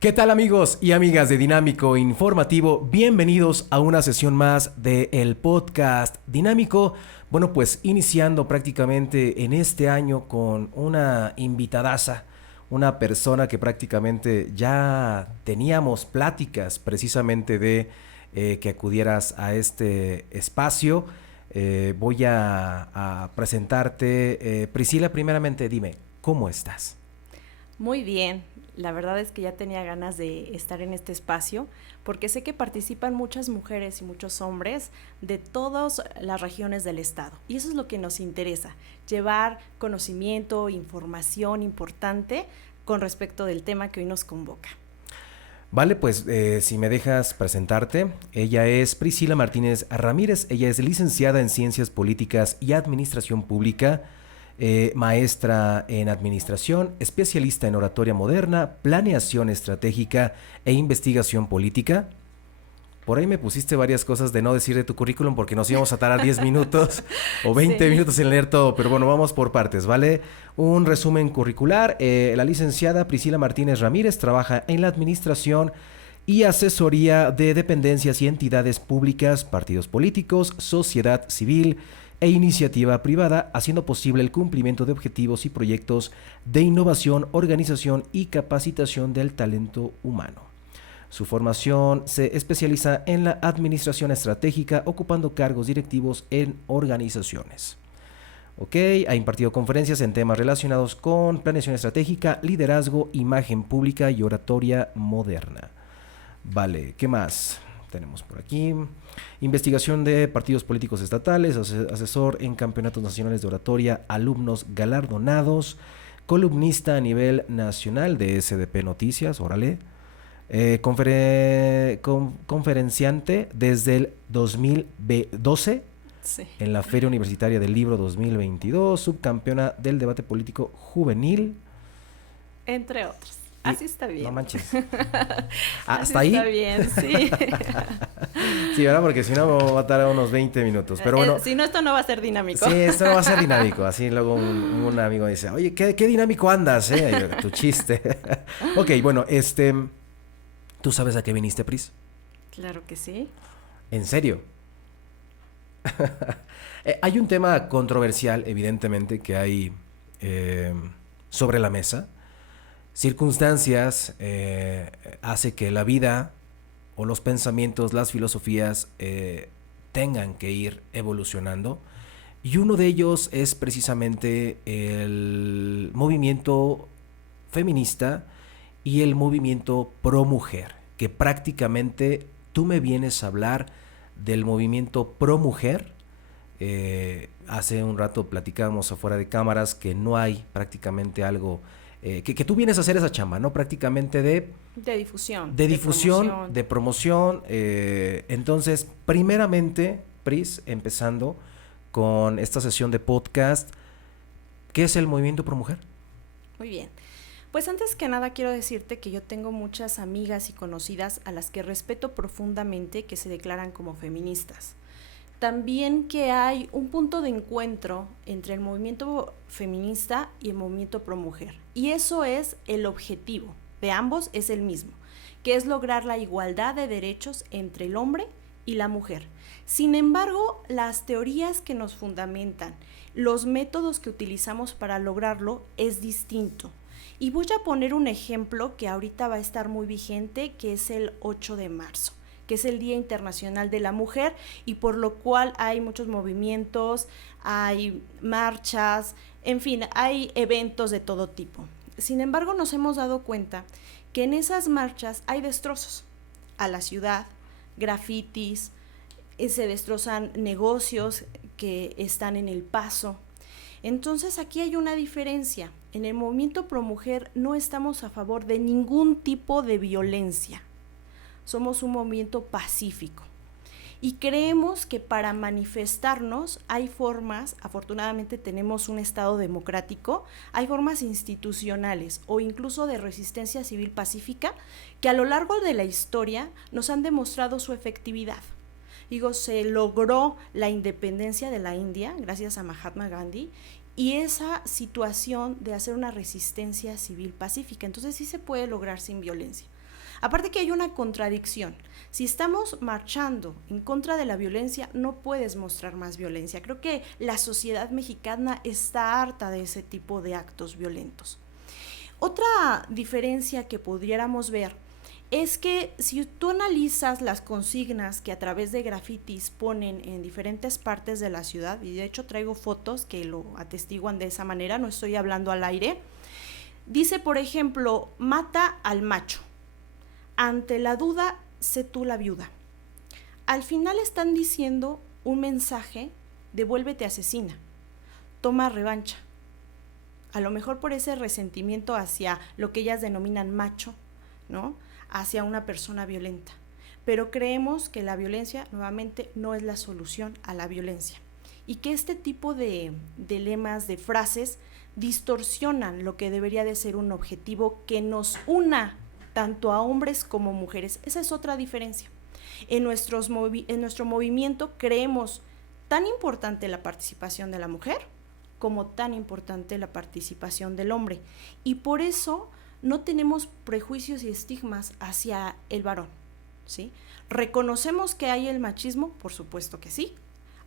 ¿Qué tal amigos y amigas de Dinámico Informativo? Bienvenidos a una sesión más del podcast Dinámico. Bueno, pues iniciando prácticamente en este año con una invitadaza, una persona que prácticamente ya teníamos pláticas precisamente de que acudieras a este espacio. Voy a presentarte. Priscila, primeramente dime, ¿cómo estás? Muy bien, la verdad es que ya tenía ganas de estar en este espacio porque sé que participan muchas mujeres y muchos hombres de todas las regiones del estado y eso es lo que nos interesa, llevar conocimiento, información importante con respecto del tema que hoy nos convoca. Vale, pues si me dejas presentarte, ella es Priscila Martínez Ramírez, ella es licenciada en Ciencias Políticas y Administración Pública, maestra en Administración, especialista en Oratoria Moderna, Planeación Estratégica e Investigación Política. Por ahí me pusiste varias cosas de no decir de tu currículum porque nos íbamos a tardar 10 minutos o 20 sí. minutos en leer todo, pero bueno, vamos por partes, ¿vale? Un resumen curricular. La licenciada Priscila Martínez Ramírez trabaja en la administración y asesoría de dependencias y entidades públicas, partidos políticos, sociedad civil e iniciativa privada, haciendo posible el cumplimiento de objetivos y proyectos de innovación, organización y capacitación del talento humano. Su formación se especializa en la administración estratégica, ocupando cargos directivos en organizaciones. Ha impartido conferencias en temas relacionados con planeación estratégica, liderazgo, imagen pública y oratoria moderna. Vale, ¿qué más tenemos por aquí? Investigación de partidos políticos estatales, asesor en campeonatos nacionales de oratoria, alumnos galardonados, columnista a nivel nacional de SDP Noticias, órale. Conferenciante desde el 2012 sí. En la Feria Universitaria del Libro 2022, subcampeona del debate político juvenil. Entre otros. Así está bien. No manches. ¿Hasta ahí? Está bien, sí. Sí, ¿verdad? Porque si no va a tardar unos 20 minutos. Pero bueno. Si no, esto no va a ser dinámico. Sí, esto no va a ser dinámico. Así luego un amigo dice, oye, ¿qué dinámico andas? Tu chiste. Ok, bueno, ¿tú sabes a qué viniste, Pris? Claro que sí. ¿En serio? Hay un tema controversial, evidentemente, que hay sobre la mesa. Circunstancias hace que la vida o los pensamientos, las filosofías tengan que ir evolucionando. Y uno de ellos es precisamente el movimiento feminista y el movimiento pro mujer, que prácticamente tú me vienes a hablar del movimiento pro mujer. Hace un rato platicábamos afuera de cámaras que no hay prácticamente algo que tú vienes a hacer esa chamba, ¿no? Prácticamente de difusión. De promoción. Entonces, primeramente, Pris, empezando con esta sesión de podcast, ¿qué es el movimiento pro mujer? Muy bien. Pues antes que nada quiero decirte que yo tengo muchas amigas y conocidas a las que respeto profundamente que se declaran como feministas. También que hay un punto de encuentro entre el movimiento feminista y el movimiento pro mujer. Y eso es el objetivo de ambos, es el mismo, que es lograr la igualdad de derechos entre el hombre y la mujer. Sin embargo, las teorías que nos fundamentan, los métodos que utilizamos para lograrlo es distinto. Y voy a poner un ejemplo que ahorita va a estar muy vigente, que es el 8 de marzo, que es el Día Internacional de la Mujer, y por lo cual hay muchos movimientos, hay marchas, en fin, hay eventos de todo tipo. Sin embargo, nos hemos dado cuenta que en esas marchas hay destrozos a la ciudad, grafitis, se destrozan negocios que están en el paso. Entonces aquí hay una diferencia. En el movimiento pro mujer no estamos a favor de ningún tipo de violencia. Somos un movimiento pacífico y creemos que para manifestarnos hay formas, afortunadamente tenemos un estado democrático, hay formas institucionales o incluso de resistencia civil pacífica que a lo largo de la historia nos han demostrado su efectividad. Digo, se logró la independencia de la India gracias a Mahatma Gandhi y esa situación de hacer una resistencia civil pacífica, entonces sí se puede lograr sin violencia. Aparte que hay una contradicción. Si estamos marchando en contra de la violencia, no puedes mostrar más violencia. Creo que la sociedad mexicana está harta de ese tipo de actos violentos. Otra diferencia que pudiéramos ver es que si tú analizas las consignas que a través de grafitis ponen en diferentes partes de la ciudad, y de hecho traigo fotos que lo atestiguan de esa manera, no estoy hablando al aire, dice, por ejemplo, mata al macho. Ante la duda, sé tú la viuda. Al final están diciendo un mensaje, devuélvete asesina, toma revancha. A lo mejor por ese resentimiento hacia lo que ellas denominan macho, ¿no? Hacia una persona violenta. Pero creemos que la violencia, nuevamente, no es la solución a la violencia. Y que este tipo de lemas, de frases, distorsionan lo que debería de ser un objetivo que nos una tanto a hombres como mujeres. Esa es otra diferencia. En nuestro movimiento creemos tan importante la participación de la mujer como tan importante la participación del hombre. Y por eso no tenemos prejuicios y estigmas hacia el varón, ¿sí? ¿Reconocemos que hay el machismo? Por supuesto que sí.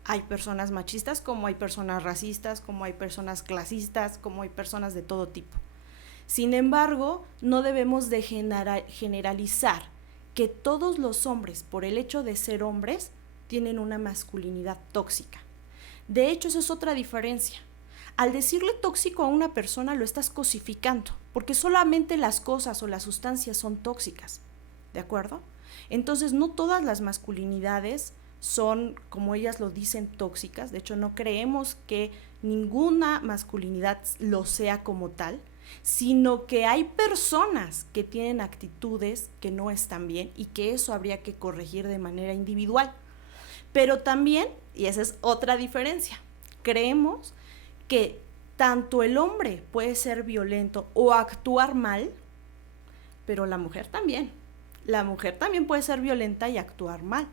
Hay personas machistas, como hay personas racistas, como hay personas clasistas, como hay personas de todo tipo. Sin embargo, no debemos de generalizar que todos los hombres, por el hecho de ser hombres, tienen una masculinidad tóxica. De hecho, eso es otra diferencia. Al decirle tóxico a una persona lo estás cosificando, porque solamente las cosas o las sustancias son tóxicas, ¿de acuerdo? Entonces, no todas las masculinidades son, como ellas lo dicen, tóxicas. De hecho, no creemos que ninguna masculinidad lo sea como tal, sino que hay personas que tienen actitudes que no están bien y que eso habría que corregir de manera individual. Pero también, y esa es otra diferencia, creemos que tanto el hombre puede ser violento o actuar mal, pero la mujer también. La mujer también puede ser violenta y actuar mal.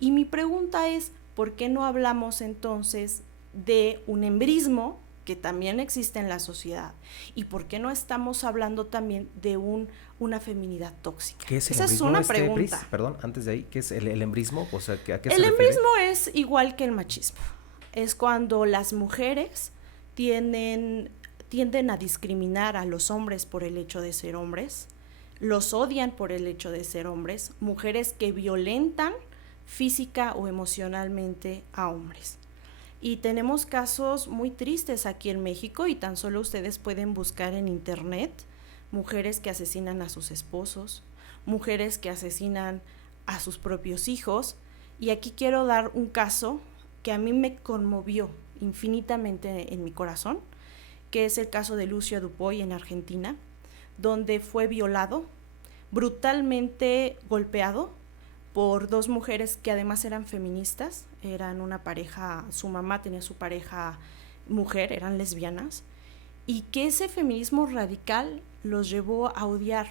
Y mi pregunta es, ¿por qué no hablamos entonces de un embrismo que también existe en la sociedad? ¿Y por qué no estamos hablando también de una feminidad tóxica? ¿Qué es el Esa embrismo? es una pregunta. Pris, perdón, antes de ahí, ¿qué es el embrismo? O sea, ¿a qué se El refiere? embrismo es igual que el machismo. Es cuando las mujeres tienden a discriminar a los hombres por el hecho de ser hombres, los odian por el hecho de ser hombres, mujeres que violentan física o emocionalmente a hombres. Y tenemos casos muy tristes aquí en México y tan solo ustedes pueden buscar en internet mujeres que asesinan a sus esposos, mujeres que asesinan a sus propios hijos. Y aquí quiero dar un caso que a mí me conmovió infinitamente en mi corazón, que es el caso de Lucio Dupuy en Argentina, donde fue violado, brutalmente golpeado por dos mujeres que además eran feministas, eran una pareja, su mamá tenía su pareja mujer, eran lesbianas, y que ese feminismo radical los llevó a odiar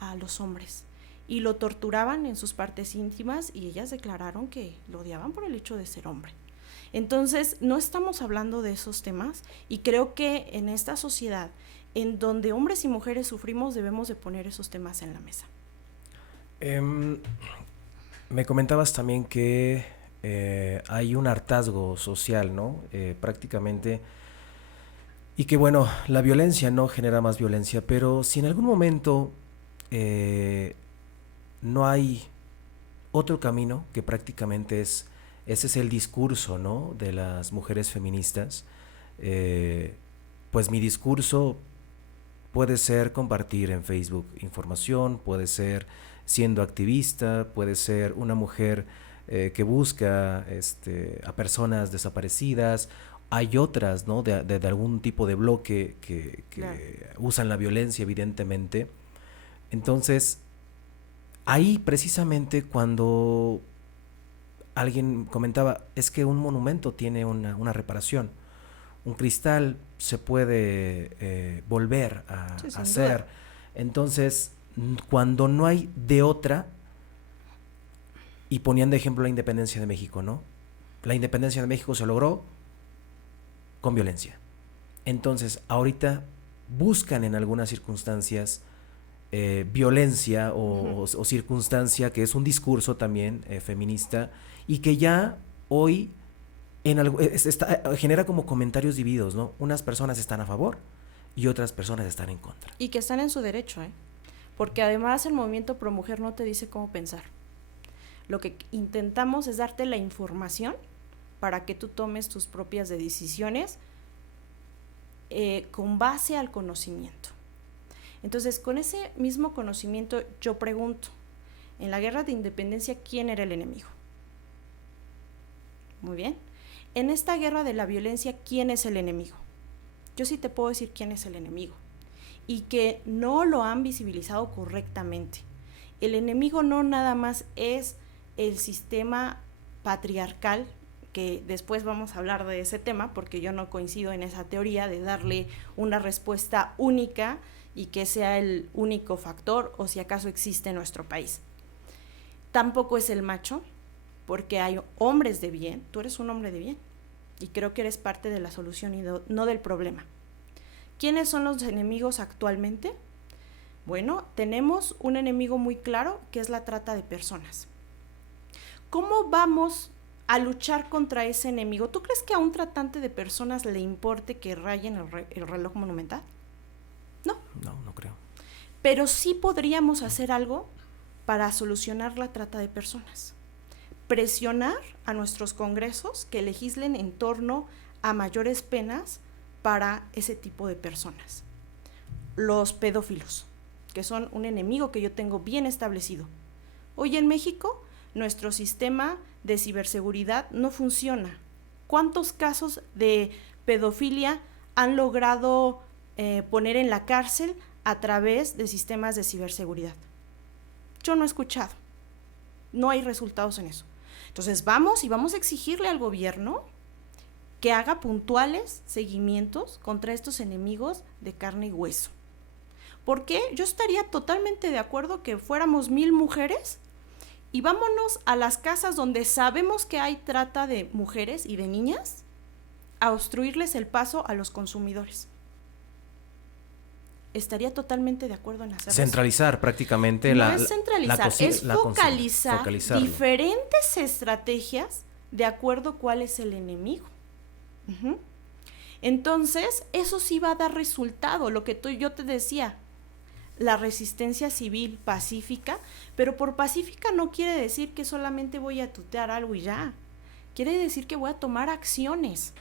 a los hombres y lo torturaban en sus partes íntimas y ellas declararon que lo odiaban por el hecho de ser hombre. Entonces, no estamos hablando de esos temas y creo que en esta sociedad en donde hombres y mujeres sufrimos debemos de poner esos temas en la mesa. Me comentabas también que hay un hartazgo social, ¿no? Prácticamente, y que bueno, la violencia no genera más violencia, pero si en algún momento no hay otro camino, que prácticamente ese es el discurso, ¿no?, de las mujeres feministas, pues mi discurso puede ser compartir en Facebook información, puede ser siendo activista, puede ser una mujer que busca a personas desaparecidas. Hay otras, ¿no?, de algún tipo de bloque que claro, usan la violencia, evidentemente. Entonces, ahí precisamente cuando alguien comentaba, es que un monumento tiene una reparación, un cristal se puede volver a hacer. Duda. Entonces, cuando no hay de otra, y ponían de ejemplo la independencia de México, ¿no? La independencia de México se logró con violencia. Entonces, ahorita buscan en algunas circunstancias violencia o circunstancia, que es un discurso también feminista, y que ya hoy genera como comentarios divididos, ¿no? Unas personas están a favor y otras personas están en contra. Y que están en su derecho, porque además el movimiento Pro Mujer no te dice cómo pensar. Lo que intentamos es darte la información para que tú tomes tus propias decisiones con base al conocimiento. Entonces, con ese mismo conocimiento, yo pregunto, en la guerra de independencia, ¿quién era el enemigo? Muy bien. En esta guerra de la violencia, ¿quién es el enemigo? Yo sí te puedo decir quién es el enemigo y que no lo han visibilizado correctamente. El enemigo no nada más es el sistema patriarcal, que después vamos a hablar de ese tema, porque yo no coincido en esa teoría de darle una respuesta única y que sea el único factor, o si acaso existe en nuestro país. Tampoco es el macho, porque hay hombres de bien. Tú eres un hombre de bien y creo que eres parte de la solución y no del problema. ¿Quiénes son los enemigos actualmente? Bueno, tenemos un enemigo muy claro, que es la trata de personas. ¿Cómo vamos a luchar contra ese enemigo? ¿Tú crees que a un tratante de personas le importe que rayen el reloj monumental? No. No creo. Pero sí podríamos hacer algo para solucionar la trata de personas. Presionar a nuestros congresos que legislen en torno a mayores penas para ese tipo de personas. Los pedófilos, que son un enemigo que yo tengo bien establecido. Hoy en México, nuestro sistema de ciberseguridad no funciona. ¿Cuántos casos de pedofilia han logrado poner en la cárcel a través de sistemas de ciberseguridad? Yo no he escuchado. No hay resultados en eso. Entonces vamos a exigirle al gobierno que haga puntuales seguimientos contra estos enemigos de carne y hueso. Porque yo estaría totalmente de acuerdo que fuéramos 1000 mujeres y vámonos a las casas donde sabemos que hay trata de mujeres y de niñas a obstruirles el paso a los consumidores. Estaría totalmente de acuerdo en hacerlo. Centralizar prácticamente no es centralizar, es focalizar diferentes estrategias de acuerdo cuál es el enemigo. Entonces, eso sí va a dar resultado, lo que yo te decía, la resistencia civil pacífica, pero por pacífica no quiere decir que solamente voy a tutear algo y ya, quiere decir que voy a tomar acciones.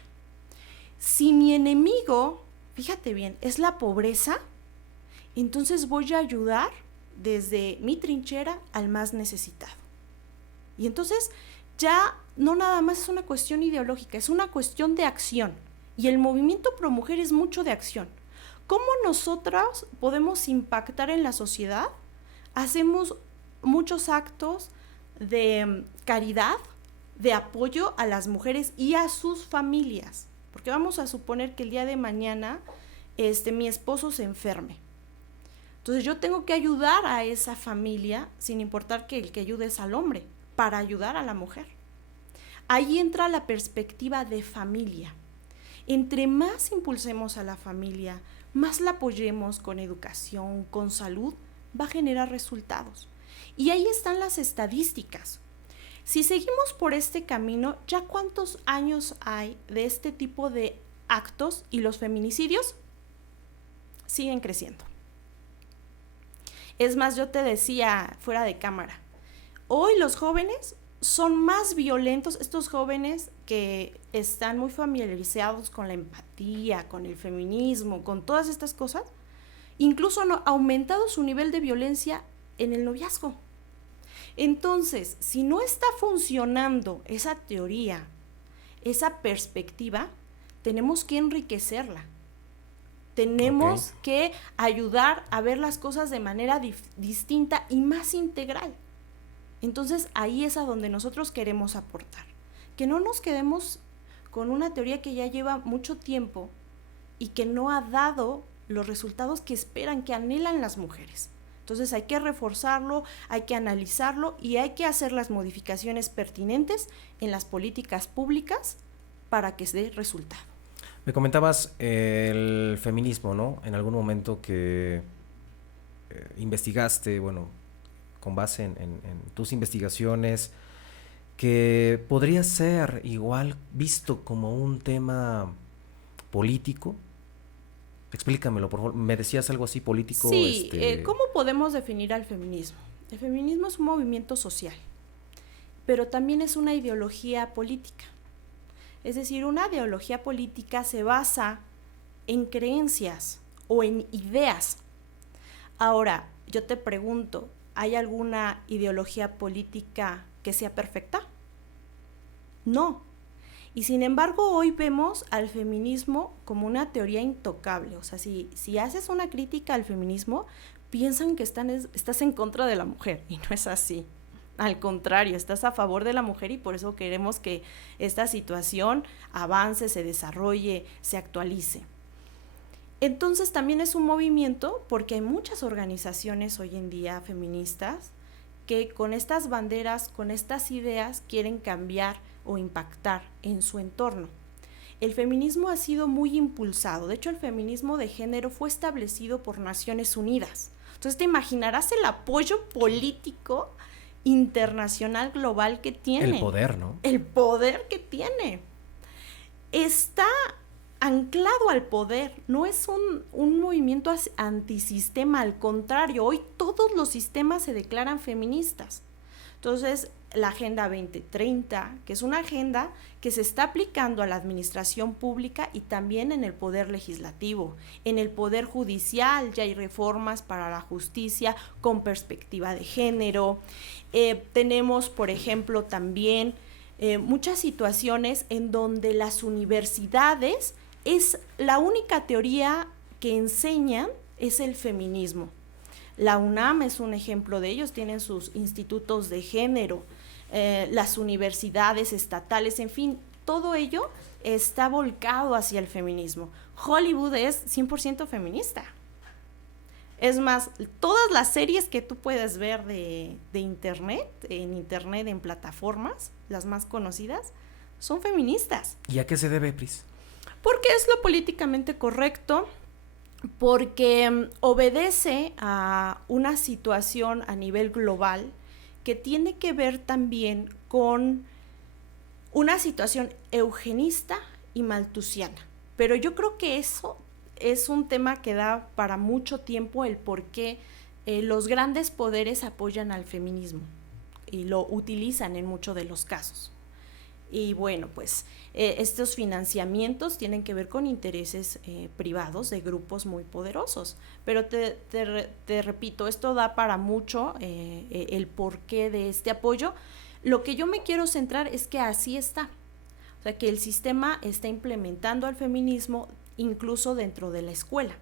Si mi enemigo, fíjate bien, es la pobreza, entonces voy a ayudar desde mi trinchera al más necesitado. Y entonces ya no nada más es una cuestión ideológica, es una cuestión de acción. Y el movimiento Pro Mujer es mucho de acción. ¿Cómo nosotras podemos impactar en la sociedad? Hacemos muchos actos de caridad, de apoyo a las mujeres y a sus familias. Porque vamos a suponer que el día de mañana mi esposo se enferme. Entonces yo tengo que ayudar a esa familia, sin importar que el que ayude es al hombre, para ayudar a la mujer. Ahí entra la perspectiva de familia. Entre más impulsemos a la familia, más la apoyemos con educación, con salud, va a generar resultados. Y ahí están las estadísticas. Si seguimos por este camino, ¿ya cuántos años hay de este tipo de actos y los feminicidios siguen creciendo? Es más, yo te decía fuera de cámara, hoy los jóvenes son más violentos, estos jóvenes que están muy familiarizados con la empatía, con el feminismo, con todas estas cosas, incluso han aumentado su nivel de violencia en el noviazgo. Entonces, si no está funcionando esa teoría, esa perspectiva, tenemos que enriquecerla. Tenemos que ayudar a ver las cosas de manera distinta y más integral. Entonces, ahí es a donde nosotros queremos aportar. Que no nos quedemos con una teoría que ya lleva mucho tiempo y que no ha dado los resultados que esperan, que anhelan las mujeres. Entonces, hay que reforzarlo, hay que analizarlo y hay que hacer las modificaciones pertinentes en las políticas públicas para que se dé resultado. Me comentabas el feminismo, ¿no? En algún momento que investigaste, bueno, con base en tus investigaciones, que podría ser igual visto como un tema político? Explícamelo, por favor. Me decías algo así político. Sí, ¿cómo podemos definir al feminismo? El feminismo es un movimiento social, pero también es una ideología política. Es decir, una ideología política se basa en creencias o en ideas. Ahora, yo te pregunto, ¿hay alguna ideología política que sea perfecta? No. Y sin embargo, hoy vemos al feminismo como una teoría intocable. O sea, si haces una crítica al feminismo, piensan que estás en contra de la mujer, y no es así. Al contrario, estás a favor de la mujer y por eso queremos que esta situación avance, se desarrolle, se actualice. Entonces también es un movimiento porque hay muchas organizaciones hoy en día feministas que con estas banderas, con estas ideas quieren cambiar o impactar en su entorno. El feminismo ha sido muy impulsado. De hecho, el feminismo de género fue establecido por Naciones Unidas. Entonces te imaginarás el apoyo político internacional global que tiene. El poder, ¿no? El poder que tiene. Está anclado al poder, no es un movimiento antisistema, al contrario, hoy todos los sistemas se declaran feministas. Entonces, la Agenda 2030, que es una agenda que se está aplicando a la administración pública y también en el poder legislativo, en el poder judicial ya hay reformas para la justicia con perspectiva de género. Tenemos, por ejemplo, también muchas situaciones en donde las universidades es la única teoría que enseñan es el feminismo. La UNAM es un ejemplo de ellos, tienen sus institutos de género, las universidades estatales, en fin, todo ello está volcado hacia el feminismo. Hollywood es 100% feminista. Es más, todas las series que tú puedes ver de internet, en plataformas, las más conocidas, son feministas. ¿Y a qué se debe, Pris? Porque es lo políticamente correcto, porque obedece a una situación a nivel global que tiene que ver también con una situación eugenista y malthusiana. Pero yo creo que eso es un tema que da para mucho tiempo, el por qué los grandes poderes apoyan al feminismo y lo utilizan en muchos de los casos. Y bueno, pues estos financiamientos tienen que ver con intereses privados de grupos muy poderosos. Pero te repito, esto da para mucho el porqué de este apoyo. Lo que yo me quiero centrar es que así está. O sea, que el sistema está implementando al feminismo incluso dentro de la escuela.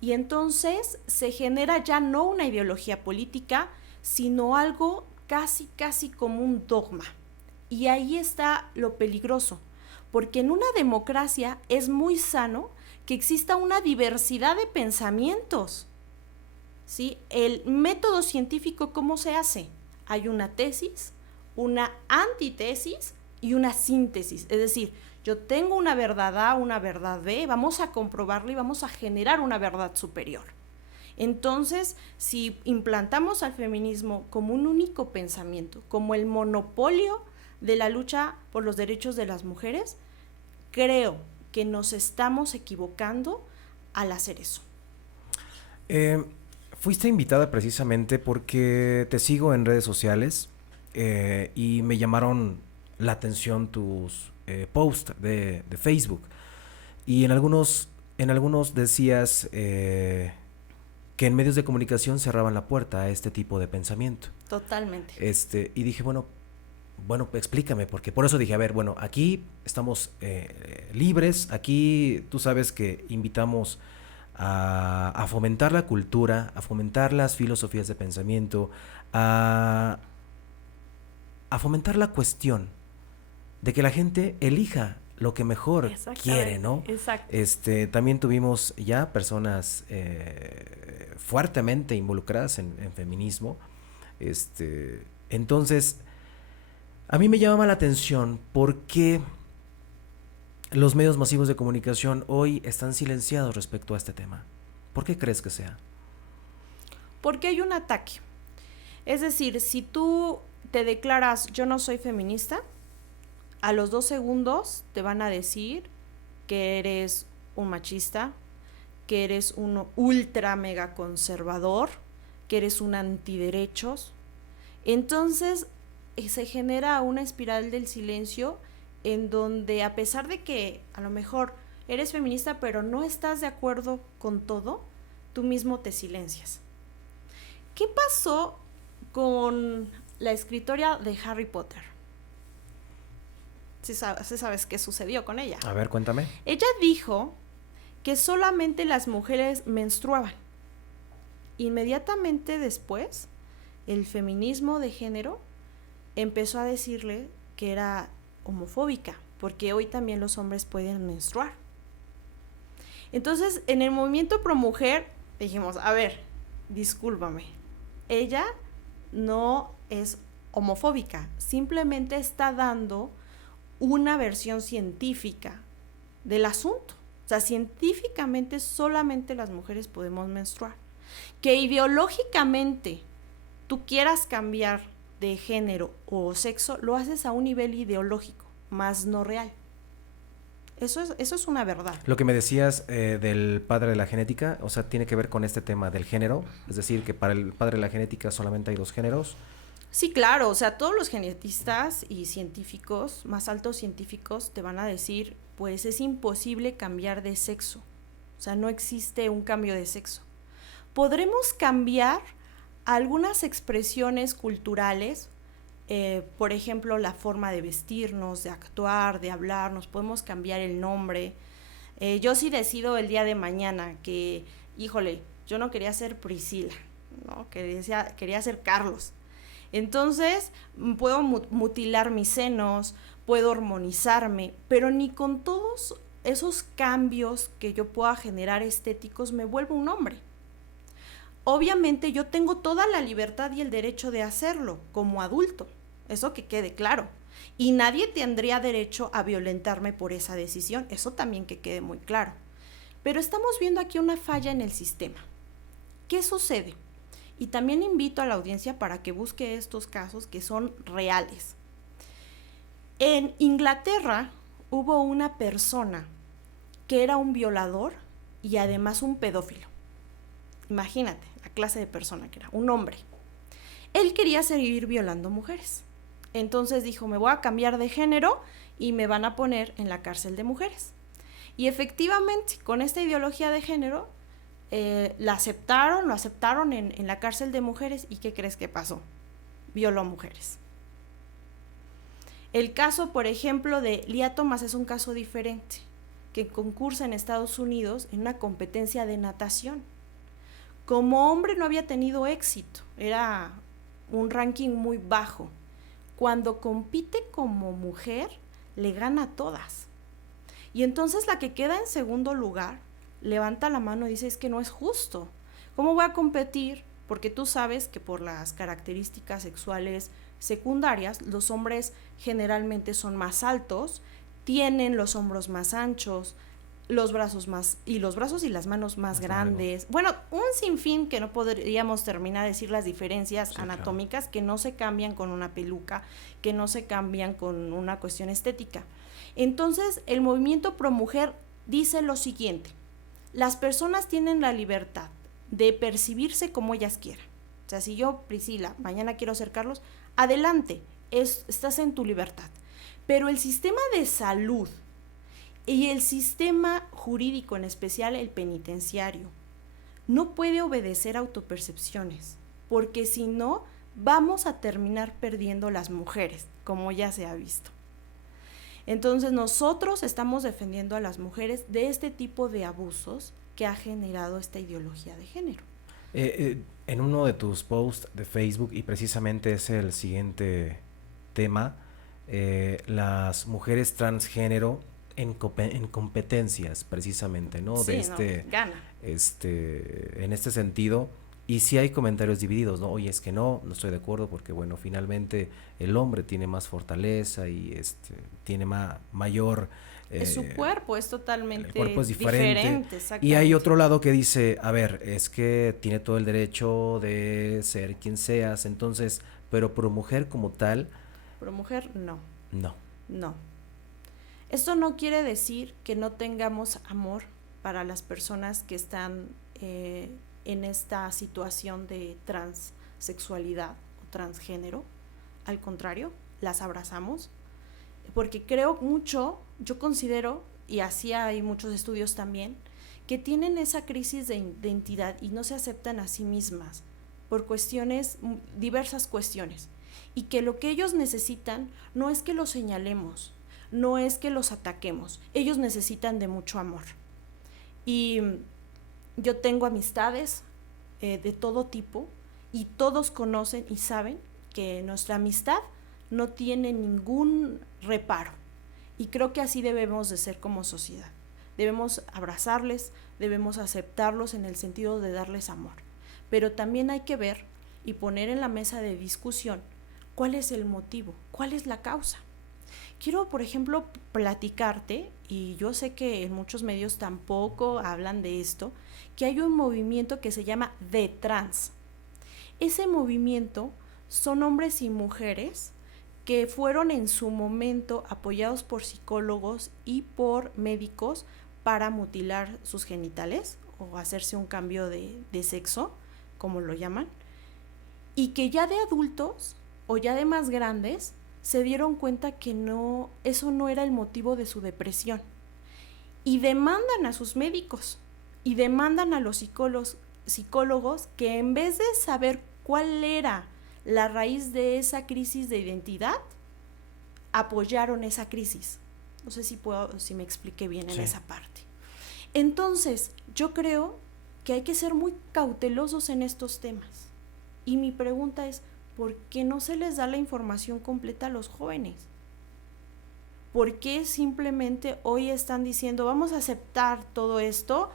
Y entonces se genera ya no una ideología política, sino algo casi como un dogma. Y ahí está lo peligroso, porque en una democracia es muy sano que exista una diversidad de pensamientos, ¿sí? El método científico, ¿cómo se hace? Hay una tesis, una antítesis y una síntesis. Es decir, yo tengo una verdad A, una verdad B, vamos a comprobarla y vamos a generar una verdad superior. Entonces, si implantamos al feminismo como un único pensamiento, como el monopolio de la lucha por los derechos de las mujeres, creo que nos estamos equivocando al hacer eso. Fuiste invitada precisamente porque te sigo en redes sociales y me llamaron la atención tus posts de Facebook, y en algunos decías que en medios de comunicación cerraban la puerta a este tipo de pensamiento. Totalmente. Y dije, bueno, explícame, porque por eso dije, a ver, bueno, aquí estamos libres, aquí tú sabes que invitamos a fomentar la cultura, a fomentar las filosofías de pensamiento, a fomentar la cuestión de que la gente elija lo que mejor quiere, ¿no? Exacto. También tuvimos ya personas fuertemente involucradas en feminismo. Entonces, a mí me llamaba la atención por qué los medios masivos de comunicación hoy están silenciados respecto a este tema. ¿Por qué crees que sea? Porque hay un ataque. Es decir, si tú te declaras yo no soy feminista, a los 2 segundos te van a decir que eres un machista, que eres un ultra mega conservador, que eres un antiderechos. Entonces se genera una espiral del silencio en donde, a pesar de que a lo mejor eres feminista pero no estás de acuerdo con todo, tú mismo te silencias. ¿Qué pasó con la escritora de Harry Potter? ¿Sí sabes qué sucedió con ella? A ver, cuéntame. Ella dijo que solamente las mujeres menstruaban. Inmediatamente después, el feminismo de género empezó a decirle que era homofóbica, porque hoy también los hombres pueden menstruar. Entonces, en el movimiento pro mujer dijimos, a ver, discúlpame, ella no es homofóbica, simplemente está dando una versión científica del asunto. O sea, científicamente solamente las mujeres podemos menstruar. Que ideológicamente tú quieras cambiar de género o sexo, lo haces a un nivel ideológico, más no real. Eso es una verdad. Lo que me decías del padre de la genética, o sea, tiene que ver con este tema del género, es decir, que para el padre de la genética solamente hay 2 géneros. Sí, claro, o sea, todos los genetistas y científicos, más altos científicos, te van a decir, pues es imposible cambiar de sexo. O sea, no existe un cambio de sexo. Podremos cambiar algunas expresiones culturales, por ejemplo, la forma de vestirnos, de actuar, de hablar, nos podemos cambiar el nombre. Yo sí decido el día de mañana que, híjole, yo no quería ser Priscila, ¿no? Quería ser Carlos. Entonces, puedo mutilar mis senos, puedo hormonizarme, pero ni con todos esos cambios que yo pueda generar estéticos me vuelvo un hombre. Obviamente yo tengo toda la libertad y el derecho de hacerlo como adulto, eso que quede claro. Y nadie tendría derecho a violentarme por esa decisión, eso también que quede muy claro. Pero estamos viendo aquí una falla en el sistema. ¿Qué sucede? Y también invito a la audiencia para que busque estos casos que son reales. En Inglaterra hubo una persona que era un violador y además un pedófilo. Imagínate la clase de persona que era, un hombre. Él quería seguir violando mujeres. Entonces dijo, me voy a cambiar de género y me van a poner en la cárcel de mujeres. Y efectivamente, con esta ideología de género, lo aceptaron en la cárcel de mujeres. ¿Y qué crees que pasó? Violó a mujeres. El caso, por ejemplo, de Lia Thomas es un caso diferente, que concursa en Estados Unidos en una competencia de natación. Como hombre no había tenido éxito, era un ranking muy bajo. Cuando compite como mujer, le gana a todas. Y entonces la que queda en segundo lugar levanta la mano y dice, es que no es justo. ¿Cómo voy a competir? Porque tú sabes que por las características sexuales secundarias, los hombres generalmente son más altos, tienen los hombros más anchos, los brazos y las manos más grandes. Largo. Bueno, un sinfín que no podríamos terminar de decir las diferencias anatómicas, claro, que no se cambian con una peluca, que no se cambian con una cuestión estética. Entonces, el movimiento pro mujer dice lo siguiente: las personas tienen la libertad de percibirse como ellas quieran. O sea, si yo, Priscila, mañana quiero ser Carlos, adelante, estás en tu libertad. Pero el sistema de salud y el sistema jurídico, en especial el penitenciario, no puede obedecer autopercepciones, porque si no, vamos a terminar perdiendo las mujeres, como ya se ha visto. Entonces nosotros estamos defendiendo a las mujeres de este tipo de abusos que ha generado esta ideología de género. En uno de tus posts de Facebook, y precisamente es el siguiente tema, las mujeres transgénero en competencias, precisamente, ¿no? Sí, gana. En este sentido, y sí hay comentarios divididos, ¿no? Oye, es que no estoy de acuerdo porque, bueno, finalmente el hombre tiene más fortaleza y tiene mayor Es su cuerpo, es totalmente el cuerpo es diferente. exactamente. Y hay otro lado que dice, a ver, es que tiene todo el derecho de ser quien seas, entonces, pero pro mujer como tal, Pro mujer, no. no. No. Esto no quiere decir que no tengamos amor para las personas que están en esta situación de transexualidad o transgénero. Al contrario, las abrazamos, porque creo mucho, yo considero, y así hay muchos estudios también, que tienen esa crisis de identidad y no se aceptan a sí mismas por cuestiones, diversas cuestiones, y que lo que ellos necesitan no es que los señalemos, no es que los ataquemos, ellos necesitan de mucho amor. Y yo tengo amistades de todo tipo y todos conocen y saben que nuestra amistad no tiene ningún reparo, y creo que así debemos de ser como sociedad. Debemos abrazarles, debemos aceptarlos en el sentido de darles amor, pero también hay que ver y poner en la mesa de discusión cuál es el motivo, cuál es la causa. Quiero, por ejemplo, platicarte, y yo sé que en muchos medios tampoco hablan de esto, que hay un movimiento que se llama The Trans. Ese movimiento son hombres y mujeres que fueron en su momento apoyados por psicólogos y por médicos para mutilar sus genitales o hacerse un cambio de sexo, como lo llaman, y que ya de adultos o ya de más grandes se dieron cuenta que no, eso no era el motivo de su depresión, y demandan a sus médicos y demandan a los psicólogos que en vez de saber cuál era la raíz de esa crisis de identidad, apoyaron esa crisis. No sé si me expliqué bien en esa parte. Entonces, yo creo que hay que ser muy cautelosos en estos temas. Y mi pregunta es, ¿por qué no se les da la información completa a los jóvenes? ¿Por qué simplemente hoy están diciendo, vamos a aceptar todo esto?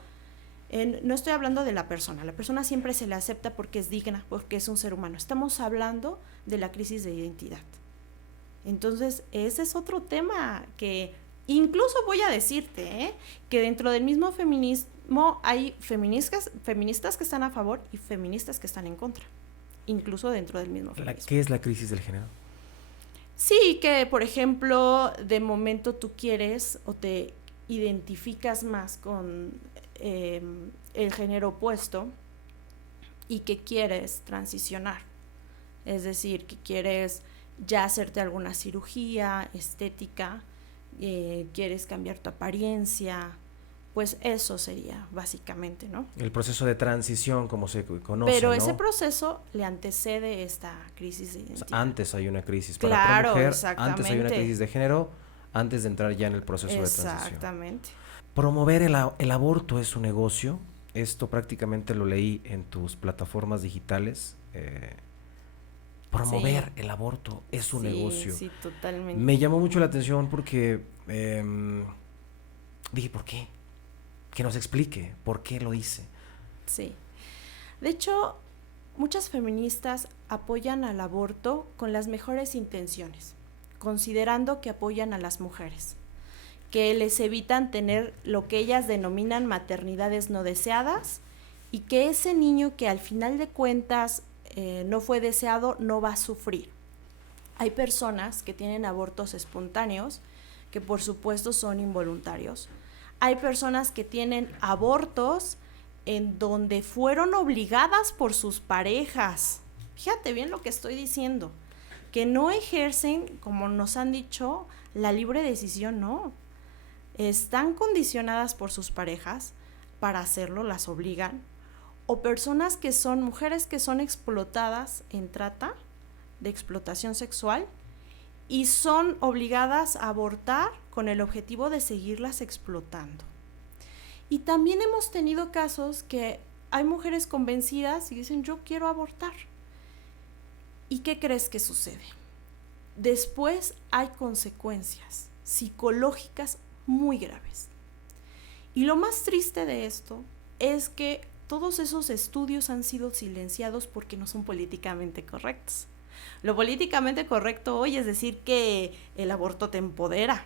No estoy hablando de la persona siempre se le acepta porque es digna, porque es un ser humano. Estamos hablando de la crisis de identidad. Entonces, ese es otro tema que incluso voy a decirte, que dentro del mismo feminismo hay feministas que están a favor y feministas que están en contra, incluso dentro del mismo feminismo. ¿Qué es la crisis del género? Sí, que por ejemplo, de momento tú quieres o te identificas más con el género opuesto y que quieres transicionar, es decir, que quieres ya hacerte alguna cirugía estética, quieres cambiar tu apariencia, pues eso sería básicamente, ¿no? El proceso de transición, como se conoce, pero ¿no? ese proceso le antecede esta crisis de identidad. O sea, antes hay una crisis para la mujer, exactamente. Antes hay una crisis de género, antes de entrar ya en el proceso de transición. Exactamente. Promover el aborto es un negocio. Esto prácticamente lo leí en tus plataformas digitales. Promover el aborto es un negocio. Sí, totalmente. Me llamó mucho la atención porque dije, ¿por qué? Que nos explique por qué lo dice. Sí. De hecho, muchas feministas apoyan al aborto con las mejores intenciones, considerando que apoyan a las mujeres, que les evitan tener lo que ellas denominan maternidades no deseadas, y que ese niño que al final de cuentas no fue deseado no va a sufrir. Hay personas que tienen abortos espontáneos, que por supuesto son involuntarios. Hay personas que tienen abortos en donde fueron obligadas por sus parejas. Fíjate bien lo que estoy diciendo, que no ejercen, como nos han dicho, la libre decisión, no. Están condicionadas por sus parejas para hacerlo, las obligan. O personas que son mujeres que son explotadas en trata, de explotación sexual, y son obligadas a abortar con el objetivo de seguirlas explotando. Y también hemos tenido casos que hay mujeres convencidas y dicen, yo quiero abortar. ¿Y qué crees que sucede? Después hay consecuencias psicológicas muy graves. Y lo más triste de esto es que todos esos estudios han sido silenciados porque no son políticamente correctos. Lo políticamente correcto hoy es decir que el aborto te empodera,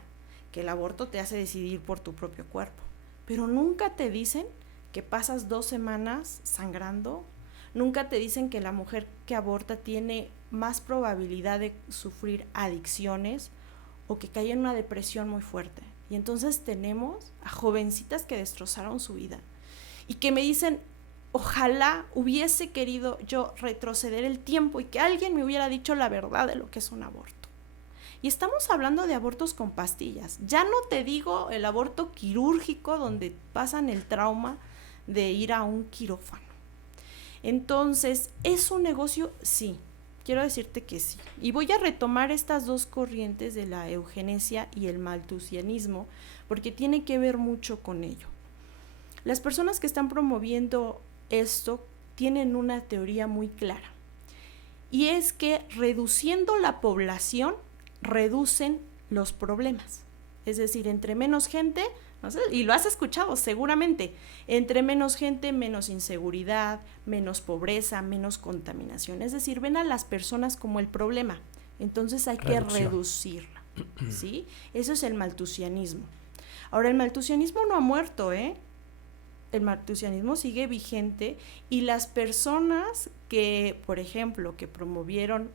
que el aborto te hace decidir por tu propio cuerpo, pero nunca te dicen que pasas 2 semanas sangrando, nunca te dicen que la mujer que aborta tiene más probabilidad de sufrir adicciones o que cae en una depresión muy fuerte. Y entonces tenemos a jovencitas que destrozaron su vida y que me dicen, ojalá hubiese querido yo retroceder el tiempo y que alguien me hubiera dicho la verdad de lo que es un aborto. Y estamos hablando de abortos con pastillas. Ya no te digo el aborto quirúrgico donde pasan el trauma de ir a un quirófano. Entonces, ¿es un negocio? Sí, quiero decirte que sí. Y voy a retomar estas dos corrientes de la eugenesia y el malthusianismo porque tiene que ver mucho con ello. Las personas que están promoviendo esto tienen una teoría muy clara. Y es que reduciendo la población, reducen los problemas. Es decir, entre menos gente, no sé, y lo has escuchado seguramente, entre menos gente, menos inseguridad, menos pobreza, menos contaminación. Es decir, ven a las personas como el problema. Entonces hay que reducirla, ¿sí? Eso es el malthusianismo. Ahora, el malthusianismo no ha muerto, ¿eh? El malthusianismo sigue vigente y las personas que, por ejemplo, que promovieron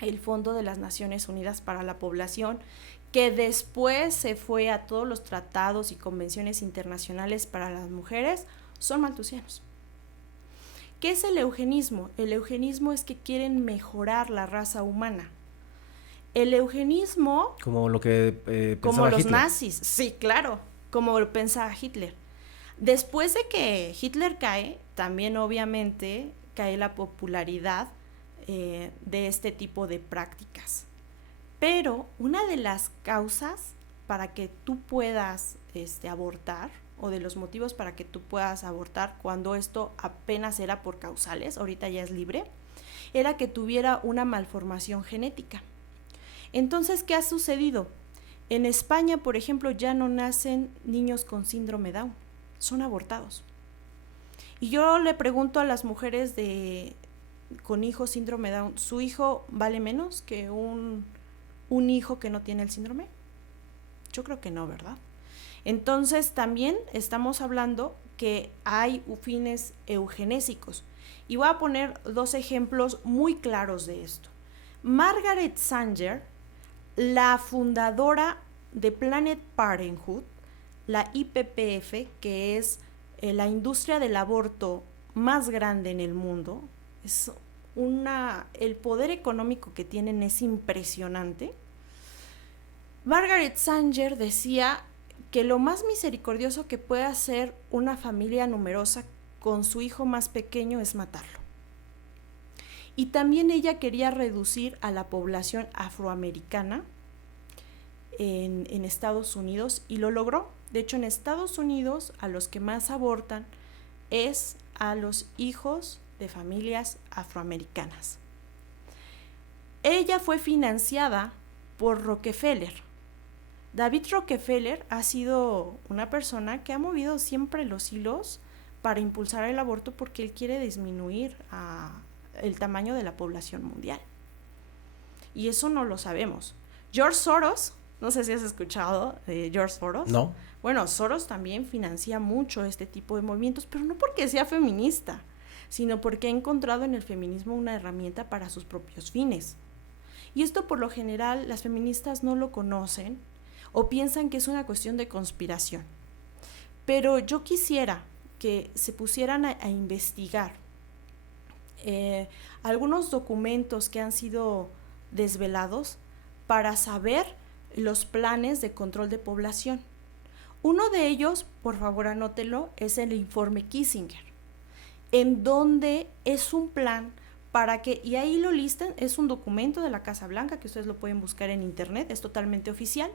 el Fondo de las Naciones Unidas para la Población, que después se fue a todos los tratados y convenciones internacionales para las mujeres, son malthusianos. ¿Qué es el eugenismo? El eugenismo es que quieren mejorar la raza humana. El eugenismo... Como lo que pensaba como los Hitler. nazis, sí, claro, como lo pensaba Hitler. Después de que Hitler cae, también obviamente cae la popularidad de este tipo de prácticas. Pero una de las causas para que tú puedas abortar, o de los motivos para que tú puedas abortar cuando esto apenas era por causales, ahorita ya es libre, era que tuviera una malformación genética. Entonces, ¿qué ha sucedido? En España, por ejemplo, ya no nacen niños con síndrome Down, son abortados. Y yo le pregunto a las mujeres con hijos síndrome Down, ¿su hijo vale menos que un hijo que no tiene el síndrome? Yo creo que no, ¿verdad? Entonces también estamos hablando que hay fines eugenésicos. Y voy a poner 2 ejemplos muy claros de esto. Margaret Sanger, la fundadora de Planned Parenthood, la IPPF, que es la industria del aborto más grande en el mundo, es el poder económico que tienen es impresionante. Margaret Sanger decía que lo más misericordioso que puede hacer una familia numerosa con su hijo más pequeño es matarlo. Y también ella quería reducir a la población afroamericana en Estados Unidos y lo logró. De hecho, en Estados Unidos a los que más abortan es a los hijos de familias afroamericanas. Ella fue financiada por Rockefeller. David Rockefeller ha sido una persona que ha movido siempre los hilos para impulsar el aborto porque él quiere disminuir el tamaño de la población mundial. Y eso no lo sabemos. George Soros, no sé si has escuchado de George Soros. No. Bueno, Soros también financia mucho este tipo de movimientos, pero no porque sea feminista, sino porque ha encontrado en el feminismo una herramienta para sus propios fines. Y esto por lo general las feministas no lo conocen o piensan que es una cuestión de conspiración. Pero yo quisiera que se pusieran a investigar algunos documentos que han sido desvelados para saber los planes de control de población. Uno de ellos, por favor anótelo, es el informe Kissinger, en donde es un plan para que, y ahí lo listan, es un documento de la Casa Blanca, que ustedes lo pueden buscar en internet, es totalmente oficial,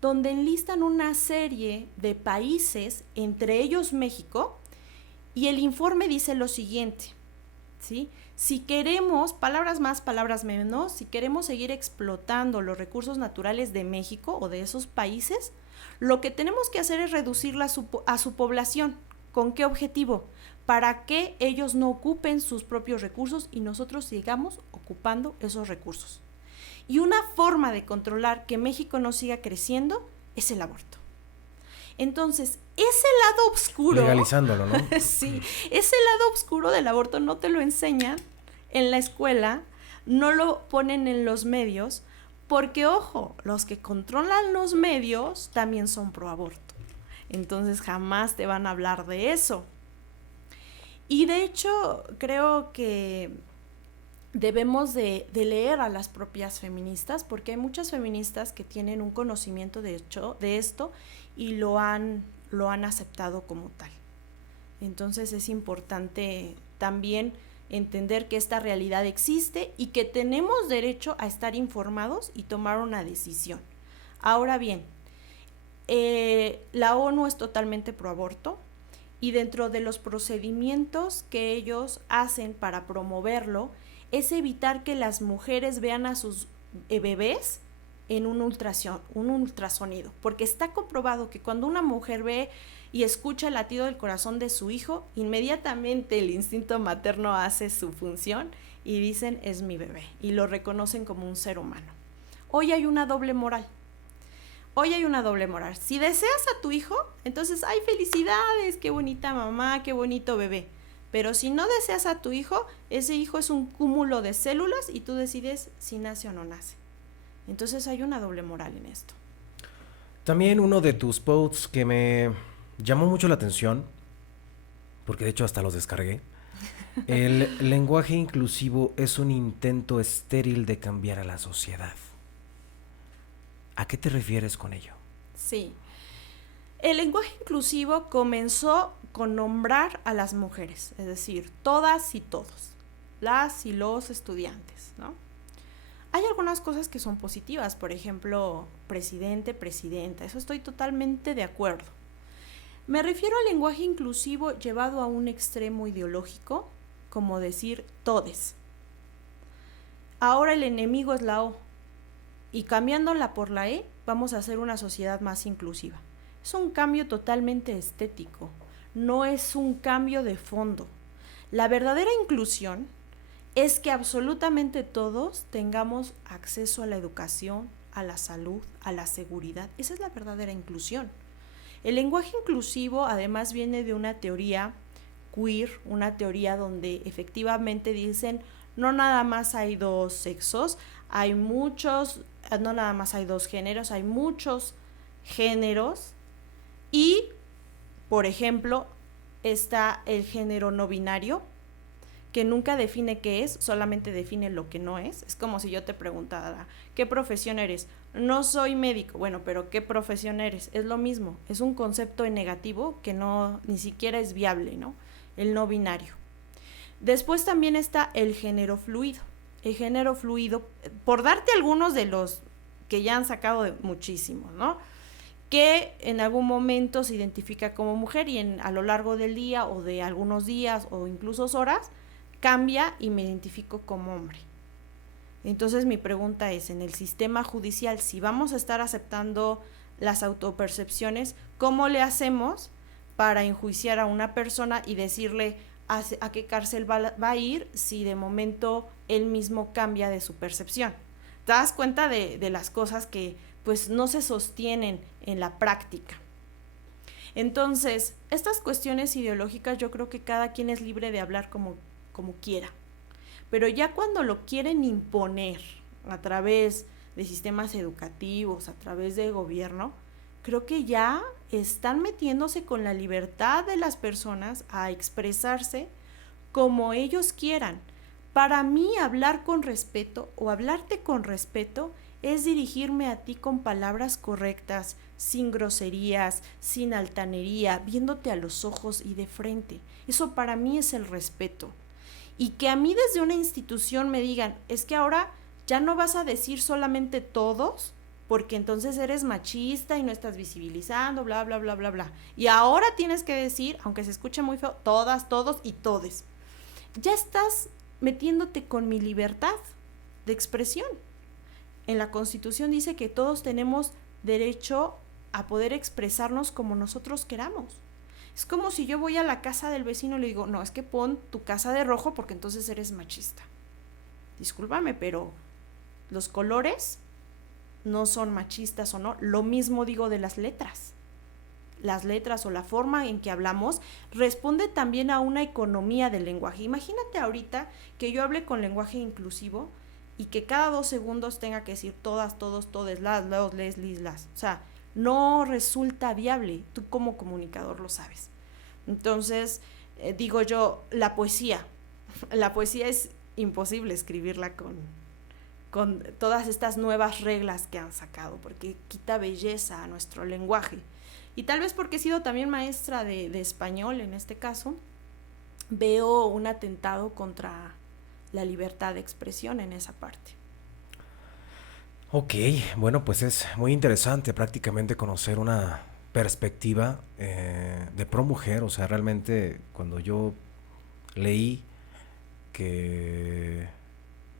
donde enlistan una serie de países, entre ellos México, y el informe dice lo siguiente, ¿sí? Si queremos, palabras más, palabras menos, si queremos seguir explotando los recursos naturales de México o de esos países, lo que tenemos que hacer es reducirla a su población. ¿Con qué objetivo? Para que ellos no ocupen sus propios recursos y nosotros sigamos ocupando esos recursos. Y una forma de controlar que México no siga creciendo es el aborto. Entonces, ese lado oscuro... Legalizándolo, ¿no? Sí, ese lado oscuro del aborto no te lo enseñan en la escuela, no lo ponen en los medios, porque, ojo, los que controlan los medios también son pro aborto. Entonces, jamás te van a hablar de eso. Y de hecho, creo que debemos de leer a las propias feministas, porque hay muchas feministas que tienen un conocimiento de esto y lo han aceptado como tal. Entonces es importante también entender que esta realidad existe y que tenemos derecho a estar informados y tomar una decisión. Ahora bien, la ONU es totalmente pro aborto y dentro de los procedimientos que ellos hacen para promoverlo es evitar que las mujeres vean a sus bebés en un ultrasonido, porque está comprobado que cuando una mujer ve y escucha el latido del corazón de su hijo, inmediatamente el instinto materno hace su función y dicen es mi bebé y lo reconocen como un ser humano. Hoy hay una doble moral. Si deseas a tu hijo, entonces ¡ay, felicidades! ¡Qué bonita mamá! ¡Qué bonito bebé! Pero si no deseas a tu hijo, ese hijo es un cúmulo de células y tú decides si nace o no nace. Entonces hay una doble moral en esto. También uno de tus posts que me llamó mucho la atención, porque de hecho hasta los descargué. El lenguaje inclusivo es un intento estéril de cambiar a la sociedad. ¿A qué te refieres con ello? Sí. El lenguaje inclusivo comenzó con nombrar a las mujeres, es decir, todas y todos, las y los estudiantes, ¿no? Hay algunas cosas que son positivas, por ejemplo, presidente, presidenta, eso estoy totalmente de acuerdo. Me refiero al lenguaje inclusivo llevado a un extremo ideológico, como decir todes. Ahora el enemigo es la O, y cambiándola por la E, vamos a hacer una sociedad más inclusiva. Es un cambio totalmente estético, no es un cambio de fondo. La verdadera inclusión es que absolutamente todos tengamos acceso a la educación, a la salud, a la seguridad. Esa es la verdadera inclusión. El lenguaje inclusivo además viene de una teoría queer, una teoría donde efectivamente dicen no nada más hay dos sexos, hay muchos, no nada más hay dos géneros, hay muchos géneros y, por ejemplo, está el género no binario, que nunca define qué es, solamente define lo que no es. Es como si yo te preguntara, ¿qué profesión eres? No soy médico. Bueno, pero ¿qué profesión eres? Es lo mismo, es un concepto en negativo que no, ni siquiera es viable, ¿no? El no binario. Después también está el género fluido. El género fluido, por darte algunos de los que ya han sacado de muchísimos, ¿no? Que en algún momento se identifica como mujer y a lo largo del día o de algunos días o incluso horas, cambia y me identifico como hombre. Entonces mi pregunta es, en el sistema judicial, si vamos a estar aceptando las autopercepciones, ¿cómo le hacemos para enjuiciar a una persona y decirle a qué cárcel va a ir si de momento él mismo cambia de su percepción? ¿Te das cuenta de las cosas que pues no se sostienen en la práctica? Entonces, estas cuestiones ideológicas yo creo que cada quien es libre de hablar como quiera, pero ya cuando lo quieren imponer a través de sistemas educativos, a través del gobierno, creo que ya están metiéndose con la libertad de las personas a expresarse como ellos quieran. Para mí, hablar con respeto o hablarte con respeto es dirigirme a ti con palabras correctas, sin groserías, sin altanería, viéndote a los ojos y de frente. Eso para mí es el respeto. Y que a mí desde una institución me digan, es que ahora ya no vas a decir solamente todos, porque entonces eres machista y no estás visibilizando, bla, bla, bla, bla, bla. Y ahora tienes que decir, aunque se escuche muy feo, todas, todos y todes. Ya estás metiéndote con mi libertad de expresión. En la Constitución dice que todos tenemos derecho a poder expresarnos como nosotros queramos. Es como si yo voy a la casa del vecino y le digo, no, es que pon tu casa de rojo porque entonces eres machista. Discúlpame, pero los colores no son machistas o no. Lo mismo digo de las letras. Las letras o la forma en que hablamos responde también a una economía del lenguaje. Imagínate ahorita que yo hable con lenguaje inclusivo y que cada 2 segundos tenga que decir todas, todos, todes, las, los, les, lis, las. O sea, no resulta viable. Tú como comunicador lo sabes. Entonces, digo yo, la poesía es imposible escribirla con todas estas nuevas reglas que han sacado, porque quita belleza a nuestro lenguaje. Y tal vez porque he sido también maestra de español en este caso, veo un atentado contra la libertad de expresión en esa parte. Ok, bueno, pues es muy interesante prácticamente conocer una perspectiva de pro mujer. O sea, realmente cuando yo leí que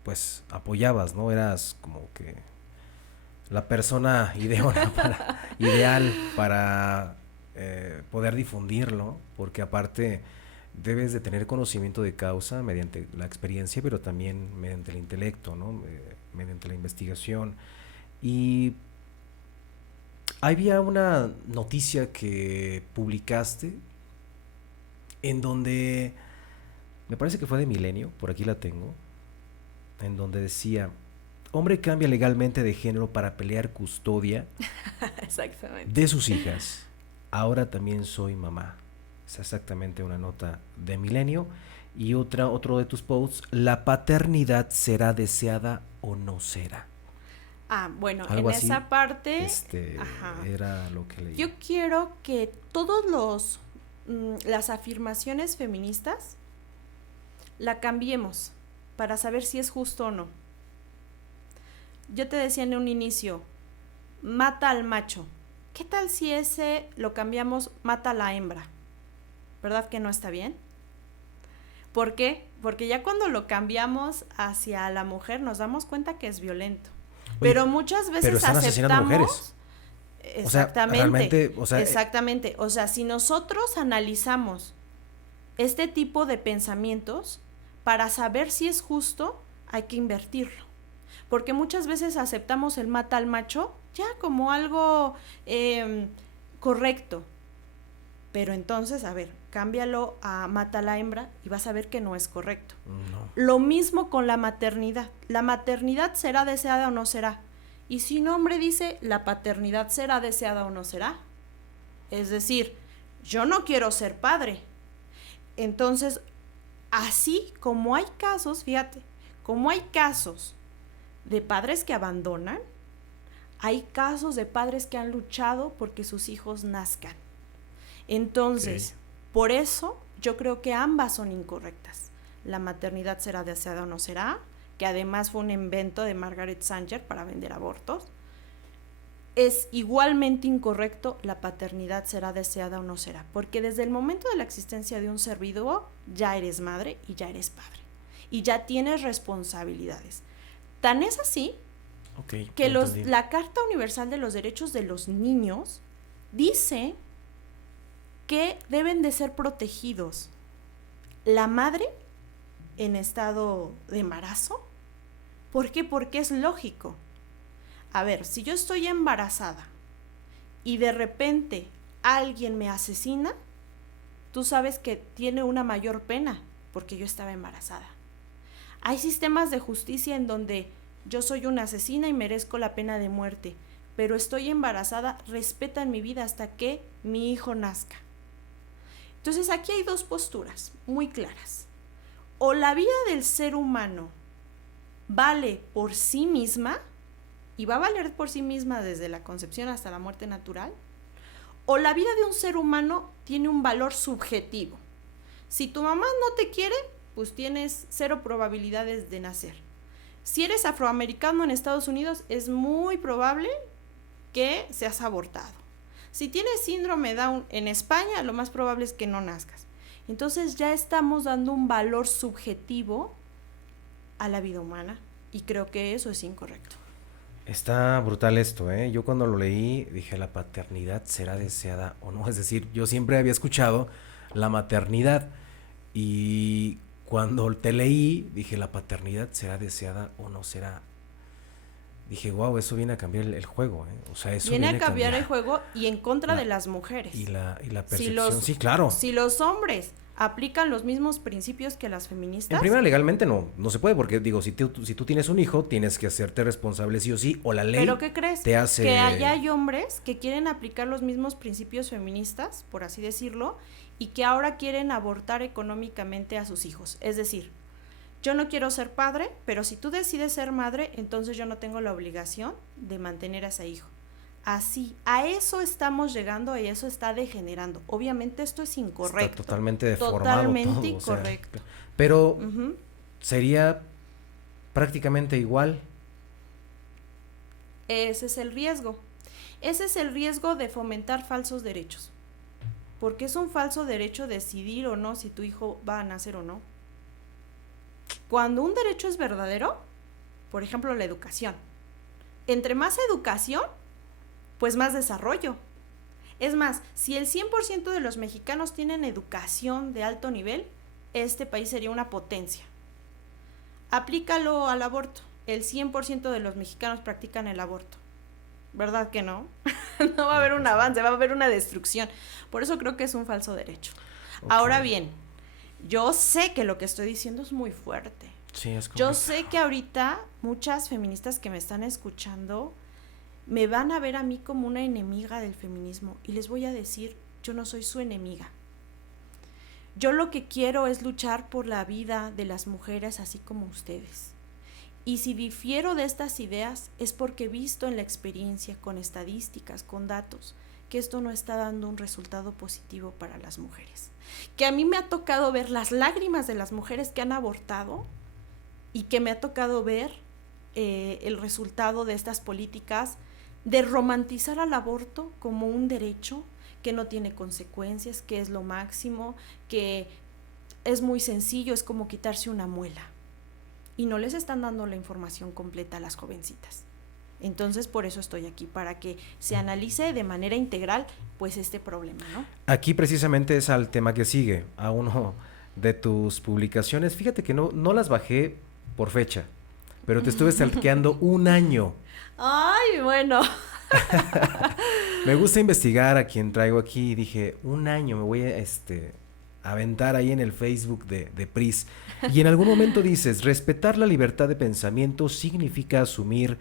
pues apoyabas, ¿no? Eras como que la persona ideal para poder difundirlo, porque aparte debes de tener conocimiento de causa mediante la experiencia, pero también mediante el intelecto, ¿no? Mediante la investigación. Y había una noticia que publicaste en donde, me parece que fue de Milenio, por aquí la tengo, en donde decía: hombre cambia legalmente de género para pelear custodia Exactamente. de sus hijas. Ahora también soy mamá. Es exactamente una nota de Milenio. Y otro de tus posts: ¿la paternidad será deseada o no será? Bueno, Algo en así, esa parte era lo que leí. yo quiero que todos las afirmaciones feministas la cambiemos para saber si es justo o no. Yo te decía en un inicio, mata al macho. ¿Qué tal si ese lo cambiamos, mata a la hembra? ¿Verdad que no está bien? ¿Por qué? Porque ya cuando lo cambiamos hacia la mujer nos damos cuenta que es violento. Oye, pero muchas veces pero están asesinando mujeres. Exactamente. O sea, realmente, exactamente. O sea, si nosotros analizamos este tipo de pensamientos, para saber si es justo, hay que invertirlo. Porque muchas veces aceptamos el mata al macho ya como algo correcto. Pero entonces, a ver, cámbialo a mata a la hembra y vas a ver que no es correcto. No. Lo mismo con la maternidad. ¿La maternidad será deseada o no será? Y si un hombre dice, ¿la paternidad será deseada o no será? Es decir, yo no quiero ser padre. Entonces, así como hay casos, fíjate, como hay casos de padres que abandonan, hay casos de padres que han luchado porque sus hijos nazcan. Entonces, por eso yo creo que ambas son incorrectas. La maternidad será deseada o no será, que además fue un invento de Margaret Sanger para vender abortos. Es igualmente incorrecto, la paternidad será deseada o no será, porque desde el momento de la existencia de un ser vivo ya eres madre y ya eres padre y ya tienes responsabilidades. Tan es así que la Carta Universal de los Derechos de los Niños dice que deben de ser protegidos la madre en estado de embarazo. ¿Por qué? Porque es lógico. A ver, si yo estoy embarazada y de repente alguien me asesina, tú sabes que tiene una mayor pena porque yo estaba embarazada. Hay sistemas de justicia en donde yo soy una asesina y merezco la pena de muerte, pero estoy embarazada, respetan mi vida hasta que mi hijo nazca. Entonces aquí hay dos posturas muy claras. O la vida del ser humano vale por sí misma, y va a valer por sí misma desde la concepción hasta la muerte natural, o la vida de un ser humano tiene un valor subjetivo. Si tu mamá no te quiere, pues tienes 0 probabilidades de nacer. Si eres afroamericano en Estados Unidos, es muy probable que seas abortado. Si tienes síndrome Down en España, lo más probable es que no nazcas. Entonces ya estamos dando un valor subjetivo a la vida humana y creo que eso es incorrecto. Está brutal esto, ¿eh? Yo cuando lo leí dije, ¿la paternidad será deseada o no? Es decir, yo siempre había escuchado la maternidad y cuando te leí dije, ¿la paternidad será deseada o no será? Dije, wow, eso viene a cambiar el juego, ¿eh? O sea, eso viene a cambiar el juego y en contra de las mujeres. Y la percepción, sí, claro. Si los hombres aplican los mismos principios que las feministas. En primera, legalmente no se puede, porque digo, si tú tienes un hijo, tienes que hacerte responsable sí o sí, o la ley. ¿Pero qué crees? Te hace... Que allá hay hombres que quieren aplicar los mismos principios feministas, por así decirlo, y que ahora quieren abortar económicamente a sus hijos. Es decir, yo no quiero ser padre, pero si tú decides ser madre, entonces yo no tengo la obligación de mantener a ese hijo. Así, a eso estamos llegando y eso está degenerando. Obviamente esto es incorrecto. Está totalmente deformado. Totalmente todo, incorrecto. O sea, pero sería prácticamente igual. Ese es el riesgo. Ese es el riesgo de fomentar falsos derechos. Porque es un falso derecho decidir o no si tu hijo va a nacer o no. Cuando un derecho es verdadero, por ejemplo, la educación. Entre más educación, pues más desarrollo. Es más, si el 100% de los mexicanos tienen educación de alto nivel, este país sería una potencia. Aplícalo al aborto. El 100% de los mexicanos practican el aborto. ¿Verdad que no? No va a haber un avance, va a haber una destrucción. Por eso creo que es un falso derecho. Okay. Ahora bien, yo sé que lo que estoy diciendo es muy fuerte. Sí, es complicado. Yo sé que ahorita muchas feministas que me están escuchando me van a ver a mí como una enemiga del feminismo y les voy a decir, yo no soy su enemiga. Yo lo que quiero es luchar por la vida de las mujeres así como ustedes. Y si difiero de estas ideas es porque he visto en la experiencia, con estadísticas, con datos, que esto no está dando un resultado positivo para las mujeres. Que a mí me ha tocado ver las lágrimas de las mujeres que han abortado y que me ha tocado ver el resultado de estas políticas de romantizar al aborto como un derecho que no tiene consecuencias, que es lo máximo, que es muy sencillo, es como quitarse una muela. Y no les están dando la información completa a las jovencitas. Entonces, por eso estoy aquí, para que se analice de manera integral, pues, este problema, ¿no? Aquí precisamente es al tema que sigue, a uno de tus publicaciones. Fíjate que no las bajé por fecha, pero te estuve stalkeando un año. ¡Ay, bueno! Me gusta investigar a quien traigo aquí y dije, un año me voy a aventar ahí en el Facebook de PRIS. Y en algún momento dices, respetar la libertad de pensamiento significa asumir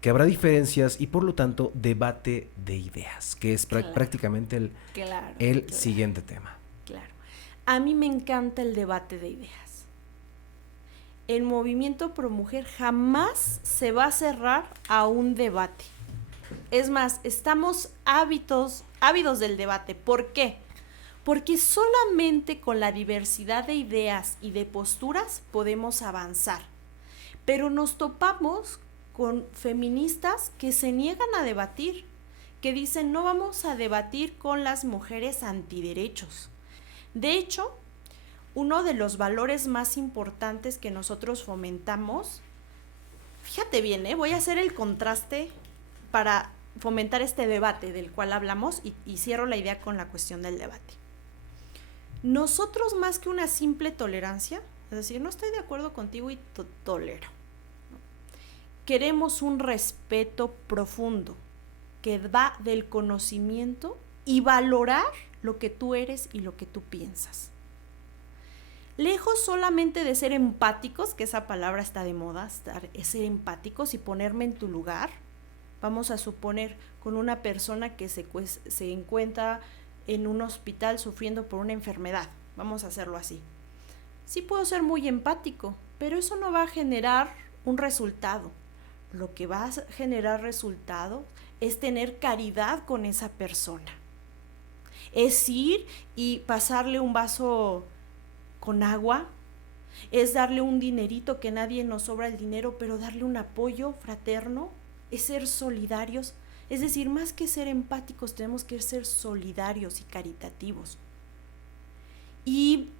que habrá diferencias y por lo tanto debate de ideas, que es prácticamente el siguiente tema. Claro. A mí me encanta el debate de ideas. El movimiento Pro Mujer jamás se va a cerrar a un debate. Es más, estamos ávidos del debate. ¿Por qué? Porque solamente con la diversidad de ideas y de posturas podemos avanzar. Pero nos topamos con feministas que se niegan a debatir, que dicen no vamos a debatir con las mujeres antiderechos. De hecho, uno de los valores más importantes que nosotros fomentamos, fíjate bien, voy a hacer el contraste para fomentar este debate del cual hablamos y cierro la idea con la cuestión del debate. Nosotros, más que una simple tolerancia, es decir, no estoy de acuerdo contigo y tolero, ¿no? Queremos un respeto profundo que va del conocimiento y valorar lo que tú eres y lo que tú piensas. Lejos solamente de ser empáticos, que esa palabra está de moda, ser empáticos y ponerme en tu lugar. Vamos a suponer con una persona que se encuentra en un hospital sufriendo por una enfermedad. Vamos a hacerlo así. Sí puedo ser muy empático, pero eso no va a generar un resultado. Lo que va a generar resultado es tener caridad con esa persona. Es ir y pasarle un vaso con agua, es darle un dinerito, que nadie nos sobra el dinero, pero darle un apoyo fraterno, es ser solidarios. Es decir, más que ser empáticos, tenemos que ser solidarios y caritativos. Y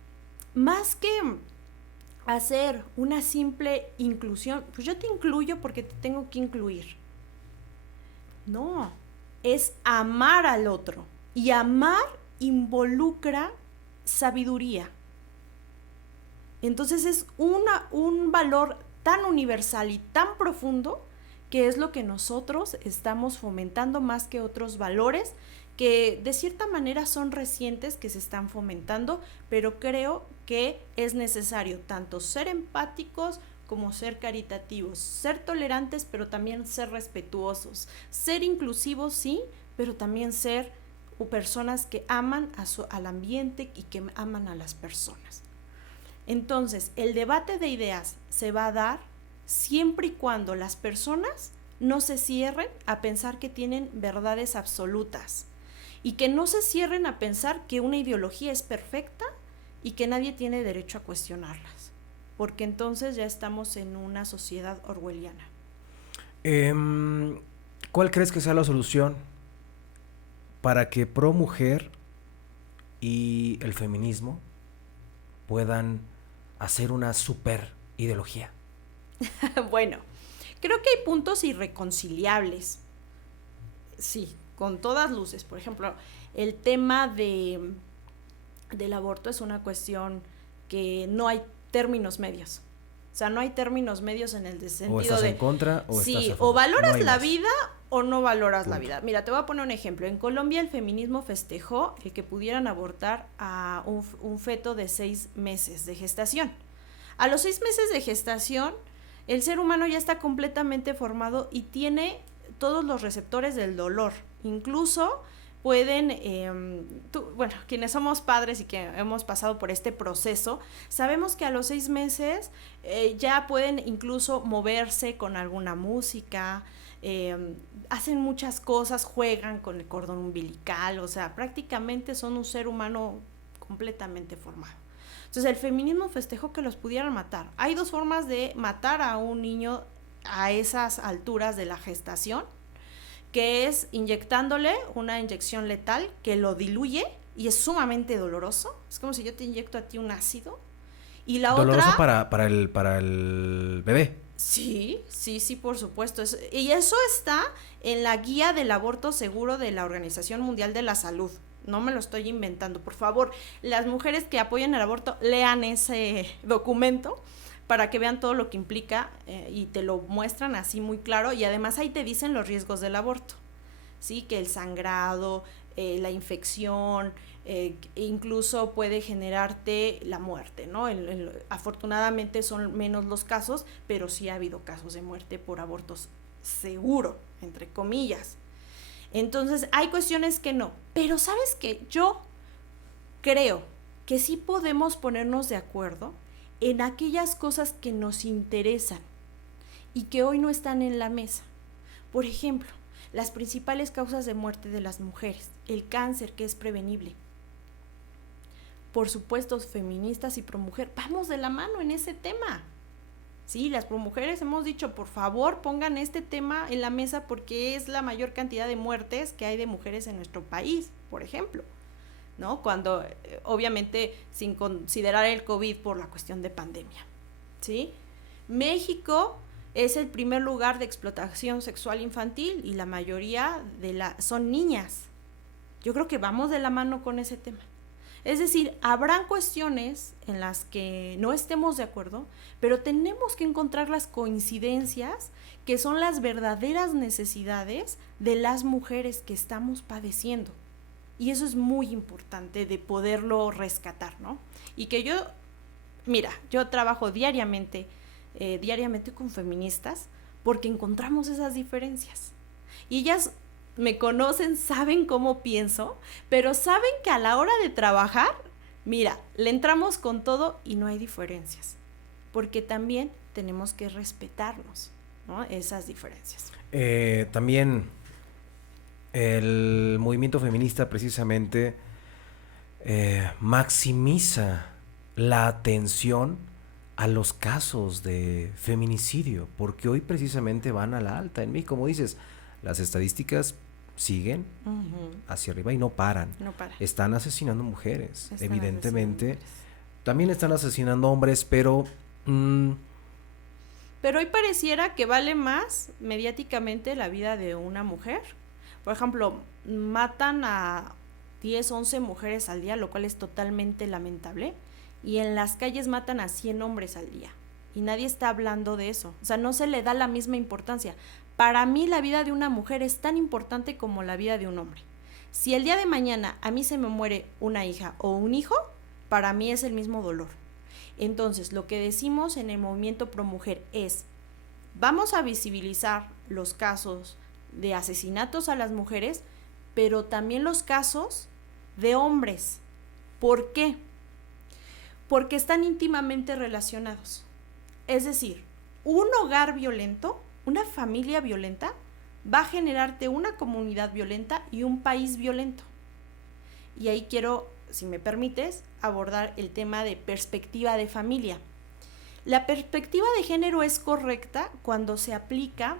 más que hacer una simple inclusión, pues yo te incluyo porque te tengo que incluir. No, es amar al otro. Y amar involucra sabiduría. Entonces es un valor tan universal y tan profundo que es lo que nosotros estamos fomentando más que otros valores que de cierta manera son recientes que se están fomentando, pero creo que es necesario tanto ser empáticos como ser caritativos, ser tolerantes, pero también ser respetuosos, ser inclusivos, sí, pero también ser personas que aman al ambiente y que aman a las personas. Entonces, el debate de ideas se va a dar siempre y cuando las personas no se cierren a pensar que tienen verdades absolutas y que no se cierren a pensar que una ideología es perfecta y que nadie tiene derecho a cuestionarlas, porque entonces ya estamos en una sociedad orwelliana. ¿Cuál crees que sea la solución para que pro mujer y el feminismo puedan hacer una super ideología? Bueno, creo que hay puntos irreconciliables, sí, con todas luces. Por ejemplo, el tema del aborto es una cuestión que no hay términos medios. O sea, no hay términos medios en el sentido de... O estás en contra o sí, estás a favor. o valoras no la más. vida o no valoras Punto. la vida. Mira, te voy a poner un ejemplo. En Colombia el feminismo festejó el que pudieran abortar a un feto de 6 meses de gestación. A los 6 meses de gestación, el ser humano ya está completamente formado y tiene todos los receptores del dolor. Incluso pueden, bueno, quienes somos padres y que hemos pasado por este proceso, sabemos que a los 6 meses ya pueden incluso moverse con alguna música, hacen muchas cosas, juegan con el cordón umbilical, o sea, prácticamente son un ser humano completamente formado. Entonces el feminismo festejó que los pudieran matar. Hay 2 formas de matar a un niño a esas alturas de la gestación, que es inyectándole una inyección letal que lo diluye y es sumamente doloroso. Es como si yo te inyecto a ti un ácido. Y la ¿Doloroso otra... para el bebé? Sí, por supuesto. Y eso está en la guía del aborto seguro de la Organización Mundial de la Salud. No me lo estoy inventando. Por favor, las mujeres que apoyan el aborto, lean ese documento para que vean todo lo que implica y te lo muestran así muy claro. Y además ahí te dicen los riesgos del aborto, ¿sí? Que el sangrado, la infección, incluso puede generarte la muerte, ¿no? Afortunadamente son menos los casos, pero sí ha habido casos de muerte por abortos seguro, entre comillas. Entonces hay cuestiones que no, pero ¿sabes qué? Yo creo que sí podemos ponernos de acuerdo en aquellas cosas que nos interesan y que hoy no están en la mesa. Por ejemplo, las principales causas de muerte de las mujeres, el cáncer, que es prevenible. Por supuesto, feministas y promujer, vamos de la mano en ese tema. Sí, las promujeres hemos dicho, por favor, pongan este tema en la mesa porque es la mayor cantidad de muertes que hay de mujeres en nuestro país, por ejemplo, ¿no? Cuando, obviamente, sin considerar el COVID por la cuestión de pandemia, ¿sí? México es el primer lugar de explotación sexual infantil y la mayoría son niñas. Yo creo que vamos de la mano con ese tema. Es decir, habrán cuestiones en las que no estemos de acuerdo, pero tenemos que encontrar las coincidencias que son las verdaderas necesidades de las mujeres que estamos padeciendo. Y eso es muy importante de poderlo rescatar, ¿no? Y que yo trabajo diariamente con feministas porque encontramos esas diferencias. Y ellas me conocen, saben cómo pienso, pero saben que a la hora de trabajar, mira, le entramos con todo y no hay diferencias, porque también tenemos que respetarnos, ¿no? Esas diferencias. También el movimiento feminista precisamente maximiza la atención a los casos de feminicidio, porque hoy precisamente van a la alta en mí, como dices, las estadísticas siguen hacia arriba y no paran. No para. Están asesinando mujeres, Están evidentemente. asesinando mujeres. También están asesinando hombres, pero... Pero hoy pareciera que vale más mediáticamente la vida de una mujer. Por ejemplo, matan a 10, 11 mujeres al día, lo cual es totalmente lamentable. Y en las calles matan a 100 hombres al día. y nadie está hablando de eso. O sea, no se le da la misma importancia. Para mí la vida de una mujer es tan importante como la vida de un hombre. Si el día de mañana a mí se me muere una hija o un hijo, para mí es el mismo dolor. Entonces, lo que decimos en el movimiento ProMujer es, vamos a visibilizar los casos de asesinatos a las mujeres, pero también los casos de hombres. ¿Por qué? Porque están íntimamente relacionados. Es decir, un hogar violento, una familia violenta, va a generarte una comunidad violenta y un país violento. Y ahí quiero, si me permites, abordar el tema de perspectiva de familia. La perspectiva de género es correcta cuando se aplica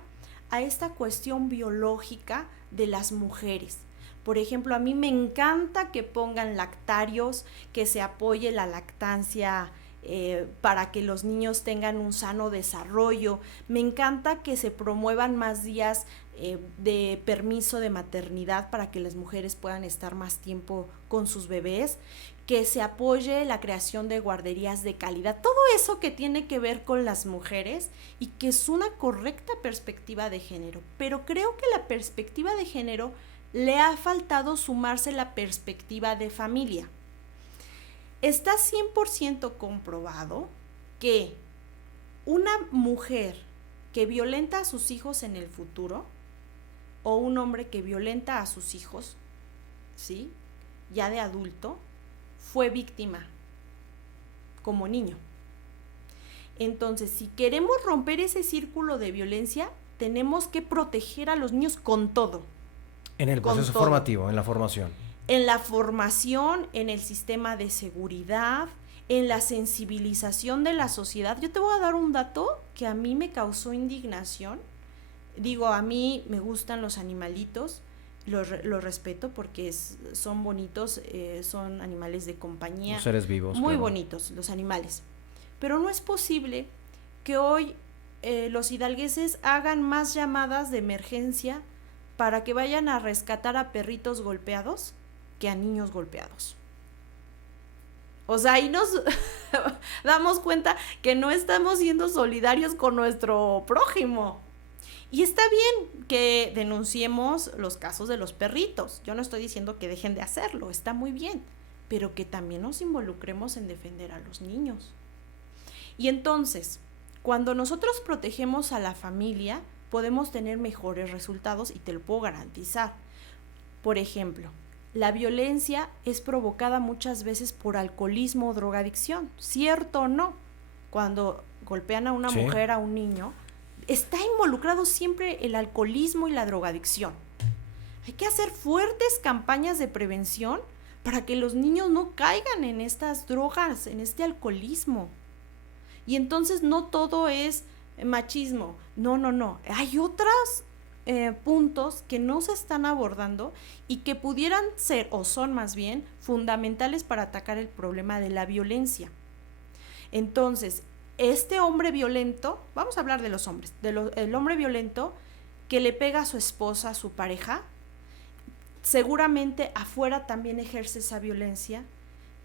a esta cuestión biológica de las mujeres. Por ejemplo, a mí me encanta que pongan lactarios, que se apoye la lactancia para que los niños tengan un sano desarrollo. Me encanta que se promuevan más días de permiso de maternidad para que las mujeres puedan estar más tiempo con sus bebés, que se apoye la creación de guarderías de calidad, todo eso que tiene que ver con las mujeres y que es una correcta perspectiva de género. Pero creo que la perspectiva de género le ha faltado sumarse la perspectiva de familia. Está 100% comprobado que una mujer que violenta a sus hijos en el futuro o un hombre que violenta a sus hijos, ¿sí?, ya de adulto, fue víctima como niño. Entonces, si queremos romper ese círculo de violencia, tenemos que proteger a los niños con todo. En el proceso formativo, en la formación. En la formación, en el sistema de seguridad, en la sensibilización de la sociedad. Yo te voy a dar un dato que a mí me causó indignación. Digo, a mí me gustan los animalitos, los respeto porque son bonitos, son animales de compañía. Los seres vivos. Muy claro. bonitos los animales. Pero no es posible que hoy los hidalgueses hagan más llamadas de emergencia para que vayan a rescatar a perritos golpeados que a niños golpeados. O sea, ahí nos damos cuenta que no estamos siendo solidarios con nuestro prójimo. Y está bien que denunciemos los casos de los perritos. Yo no estoy diciendo que dejen de hacerlo, está muy bien, pero que también nos involucremos en defender a los niños. Y entonces, cuando nosotros protegemos a la familia, podemos tener mejores resultados y te lo puedo garantizar. Por ejemplo, la violencia es provocada muchas veces por alcoholismo o drogadicción, ¿cierto o no? Cuando golpean a una mujer, a un niño, está involucrado siempre el alcoholismo y la drogadicción. Hay que hacer fuertes campañas de prevención para que los niños no caigan en estas drogas, en este alcoholismo. Y entonces no todo es machismo, no. Hay otros puntos que no se están abordando y que pudieran ser, o son más bien, fundamentales para atacar el problema de la violencia. Entonces, este hombre violento, vamos a hablar de los hombres, el hombre violento que le pega a su esposa, a su pareja, seguramente afuera también ejerce esa violencia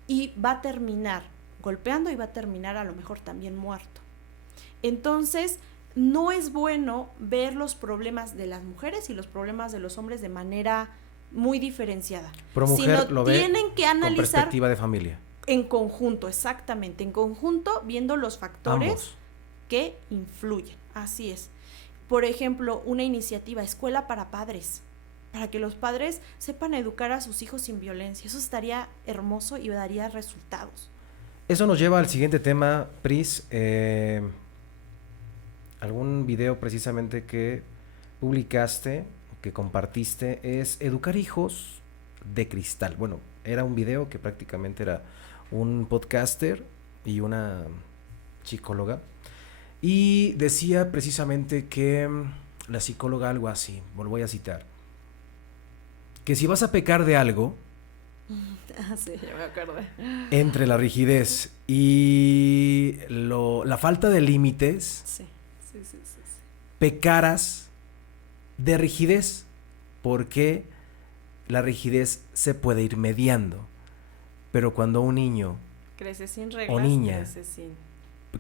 y va a terminar golpeando y va a terminar a lo mejor también muerto. Entonces, no es bueno ver los problemas de las mujeres y los problemas de los hombres de manera muy diferenciada. ProMujer lo ve tienen que analizar con perspectiva de familia. En conjunto, exactamente, en conjunto, viendo los factores Ambos que influyen. Así es. Por ejemplo, una iniciativa, escuela para padres, para que los padres sepan educar a sus hijos sin violencia. Eso estaría hermoso y daría resultados. Eso nos lleva al siguiente tema, Pris. Algún video precisamente que publicaste, que compartiste, es Educar hijos de cristal. Bueno, era un video que prácticamente era un podcaster y una psicóloga. Y decía precisamente que la psicóloga algo así, lo voy a citar, que si vas a pecar de algo, sí, ya me acordé, entre la rigidez y la falta de límites, sí. pecaras de rigidez, porque la rigidez se puede ir mediando, pero cuando un niño crece sin reglas, o niña crece sin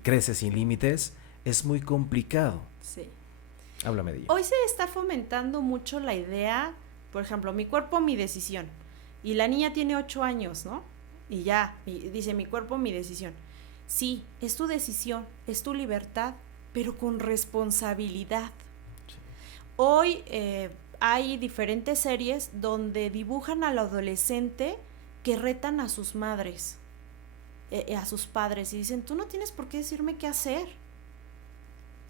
crece sin límites, es muy complicado. Sí. Háblame de ello. Hoy se está fomentando mucho la idea, por ejemplo, mi cuerpo, mi decisión. Y la niña tiene 8 años, ¿no? Y ya, y dice, mi cuerpo, mi decisión. Sí, es tu decisión, es tu libertad, pero con responsabilidad. Sí. Hoy hay diferentes series donde dibujan al adolescente que retan a sus madres, a sus padres, y dicen, tú no tienes por qué decirme qué hacer.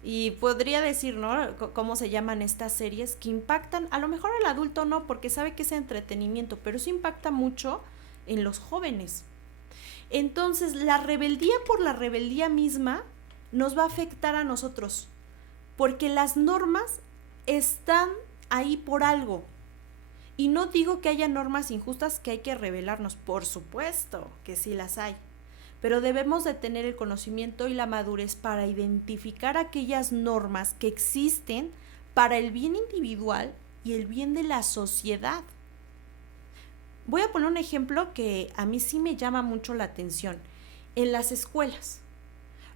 Y podría decir, ¿no?, cómo se llaman estas series que impactan, a lo mejor al adulto no, porque sabe que es entretenimiento, pero eso impacta mucho en los jóvenes. Entonces, la rebeldía por la rebeldía misma nos va a afectar a nosotros, porque las normas están ahí por algo. Y no digo que haya normas injustas que hay que rebelarnos, por supuesto que sí las hay. Pero debemos de tener el conocimiento y la madurez para identificar aquellas normas que existen para el bien individual y el bien de la sociedad. Voy a poner un ejemplo que a mí sí me llama mucho la atención. En las escuelas,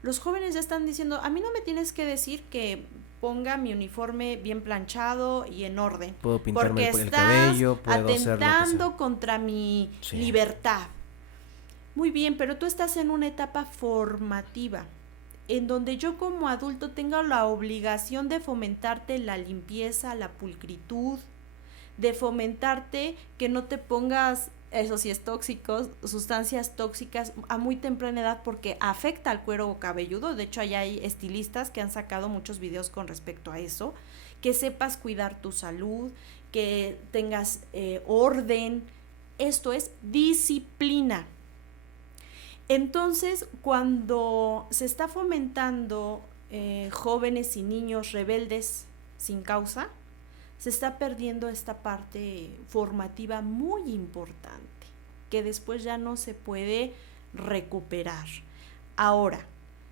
los jóvenes ya están diciendo, a mí no me tienes que decir que ponga mi uniforme bien planchado y en orden. Puedo pintarme el cabello, puedo atentando contra mi libertad. Muy bien, pero tú estás en una etapa formativa, en donde yo como adulto tengo la obligación de fomentarte la limpieza, la pulcritud, de fomentarte que no te pongas, eso sí es tóxico, sustancias tóxicas a muy temprana edad porque afecta al cuero cabelludo. De hecho, allá hay estilistas que han sacado muchos videos con respecto a eso. Que sepas cuidar tu salud, que tengas orden. Esto es disciplina. Entonces, cuando se está fomentando jóvenes y niños rebeldes sin causa, se está perdiendo esta parte formativa muy importante, que después ya no se puede recuperar. Ahora,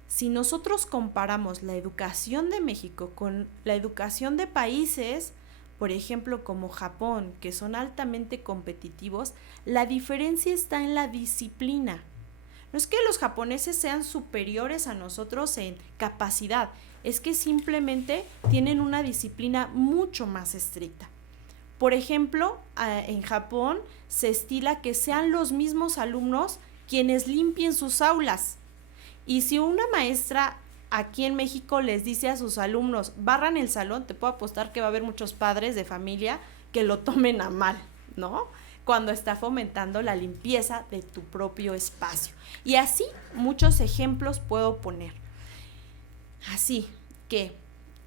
si nosotros comparamos la educación de México con la educación de países, por ejemplo, como Japón, que son altamente competitivos, la diferencia está en la disciplina. No es que los japoneses sean superiores a nosotros en capacidad, es que simplemente tienen una disciplina mucho más estricta. Por ejemplo, en Japón se estila que sean los mismos alumnos quienes limpien sus aulas. Y si una maestra aquí en México les dice a sus alumnos, barran el salón, te puedo apostar que va a haber muchos padres de familia que lo tomen a mal, ¿no?, cuando está fomentando la limpieza de tu propio espacio. Y así muchos ejemplos puedo poner. Así que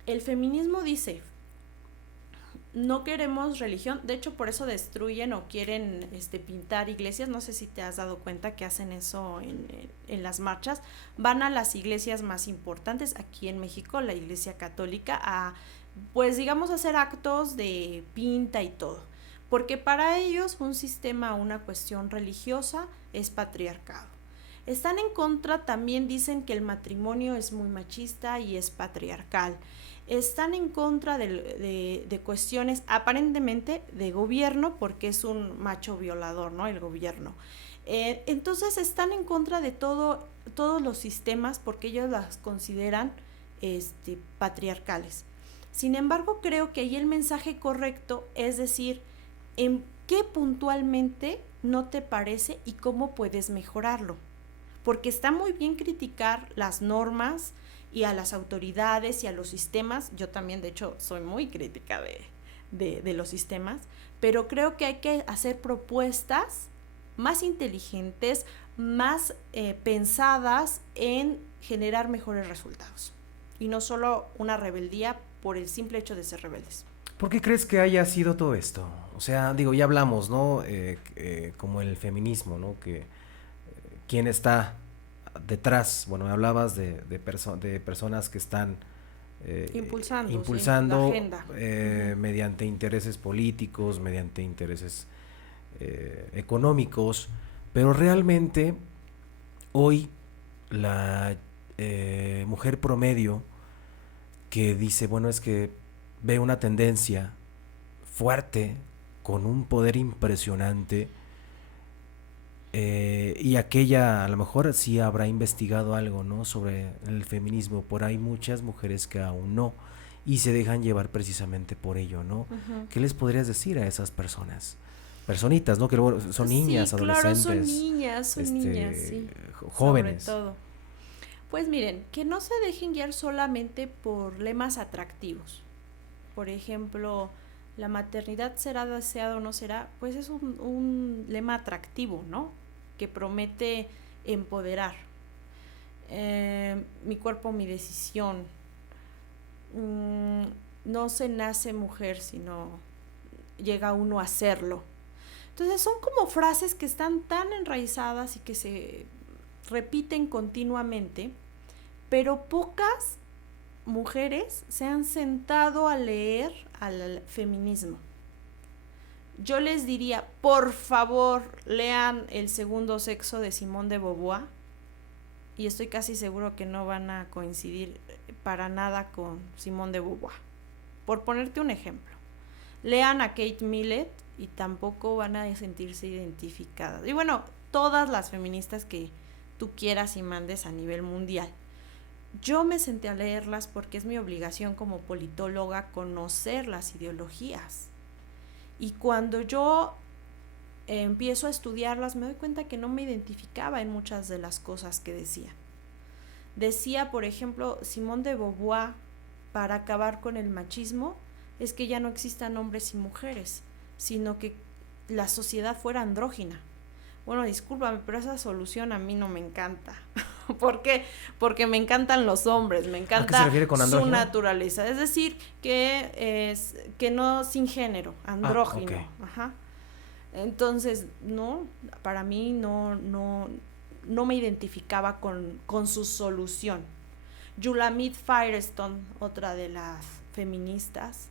el feminismo dice, no queremos religión, de hecho por eso destruyen o quieren pintar iglesias, no sé si te has dado cuenta que hacen eso en las marchas, van a las iglesias más importantes, aquí en México la iglesia católica, a pues digamos hacer actos de pinta y todo. Porque para ellos un sistema, una cuestión religiosa es patriarcado. Están en contra, también dicen que el matrimonio es muy machista y es patriarcal. Están en contra de cuestiones aparentemente de gobierno, porque es un macho violador, ¿no?, el gobierno. Entonces están en contra de todos los sistemas porque ellos las consideran patriarcales. Sin embargo, creo que ahí el mensaje correcto es decir, en qué puntualmente no te parece y cómo puedes mejorarlo. Porque está muy bien criticar las normas y a las autoridades y a los sistemas. Yo también, de hecho, soy muy crítica de los sistemas, pero creo que hay que hacer propuestas más inteligentes, más pensadas en generar mejores resultados. Y no solo una rebeldía por el simple hecho de ser rebeldes. ¿Por qué crees que haya sido todo esto? O sea, digo, ya hablamos, ¿no? Como el feminismo, ¿no? Que quién está detrás. Bueno, hablabas de personas que están impulsando la agenda. Mediante intereses políticos, mediante intereses económicos, pero realmente hoy la mujer promedio que dice, bueno, es que ve una tendencia fuerte, con un poder impresionante, Y aquella a lo mejor sí habrá investigado algo, ¿no? Sobre el feminismo, por ahí muchas mujeres que aún no, y se dejan llevar precisamente por ello, ¿no? Ujú. ¿Qué les podrías decir a esas personas? Personitas, ¿no? Que luego son Sí, niñas, claro, adolescentes, son niñas, sí, sobre jóvenes. todo. Pues miren, que no se dejen guiar solamente por lemas atractivos. Por ejemplo, la maternidad será deseada o no será, pues es un lema atractivo, ¿no? Que promete empoderar. Mi cuerpo, mi decisión. No se nace mujer, sino llega uno a serlo. Entonces son como frases que están tan enraizadas y que se repiten continuamente, pero pocas mujeres se han sentado a leer al feminismo. Yo les diría, por favor, lean El segundo sexo de Simone de Beauvoir, y estoy casi seguro que no van a coincidir para nada con Simone de Beauvoir. Por ponerte un ejemplo, lean a Kate Millett y tampoco van a sentirse identificadas. Y bueno, todas las feministas que tú quieras y mandes a nivel mundial. Yo me senté a leerlas porque es mi obligación como politóloga conocer las ideologías. Y cuando yo empiezo a estudiarlas me doy cuenta que no me identificaba en muchas de las cosas que decían. Decía, por ejemplo, Simone de Beauvoir, para acabar con el machismo, es que ya no existan hombres y mujeres, sino que la sociedad fuera andrógina. Bueno, discúlpame, pero esa solución a mí no me encanta. ¿Por qué? Porque me encantan los hombres, me encanta ¿A qué se refiere con su andrógino? naturaleza. Es decir, que no sin género, andrógino. Okay. Ajá. Entonces, no, para mí no me identificaba con su solución. Yulamit Firestone, otra de las feministas,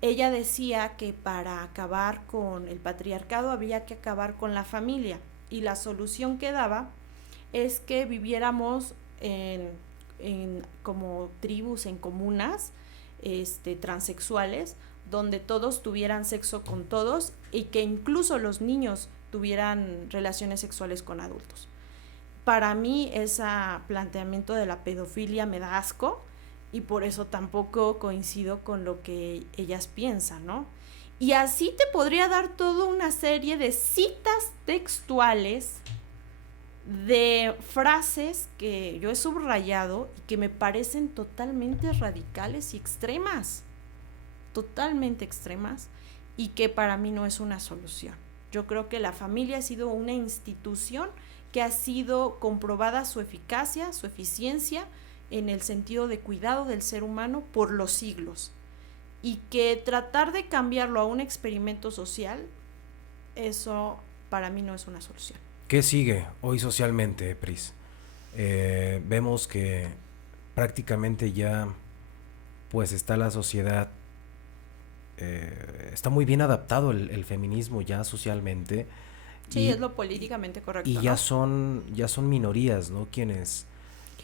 ella decía que para acabar con el patriarcado había que acabar con la familia, y la solución que daba es que viviéramos como tribus, en comunas transexuales, donde todos tuvieran sexo con todos y que incluso los niños tuvieran relaciones sexuales con adultos. Para mí ese planteamiento de la pedofilia me da asco, y por eso tampoco coincido con lo que ellas piensan, ¿no? Y así te podría dar toda una serie de citas textuales de frases que yo he subrayado y que me parecen totalmente radicales y extremas, totalmente extremas, y que para mí no es una solución. Yo creo que la familia ha sido una institución que ha sido comprobada su eficacia, su eficiencia, en el sentido de cuidado del ser humano por los siglos, y que tratar de cambiarlo a un experimento social, eso para mí no es una solución. ¿Qué sigue hoy socialmente, Pris? Vemos que prácticamente ya pues está la sociedad, está muy bien adaptado el feminismo ya socialmente. Sí, es lo políticamente correcto, y ¿no? ya son minorías, ¿no? Quienes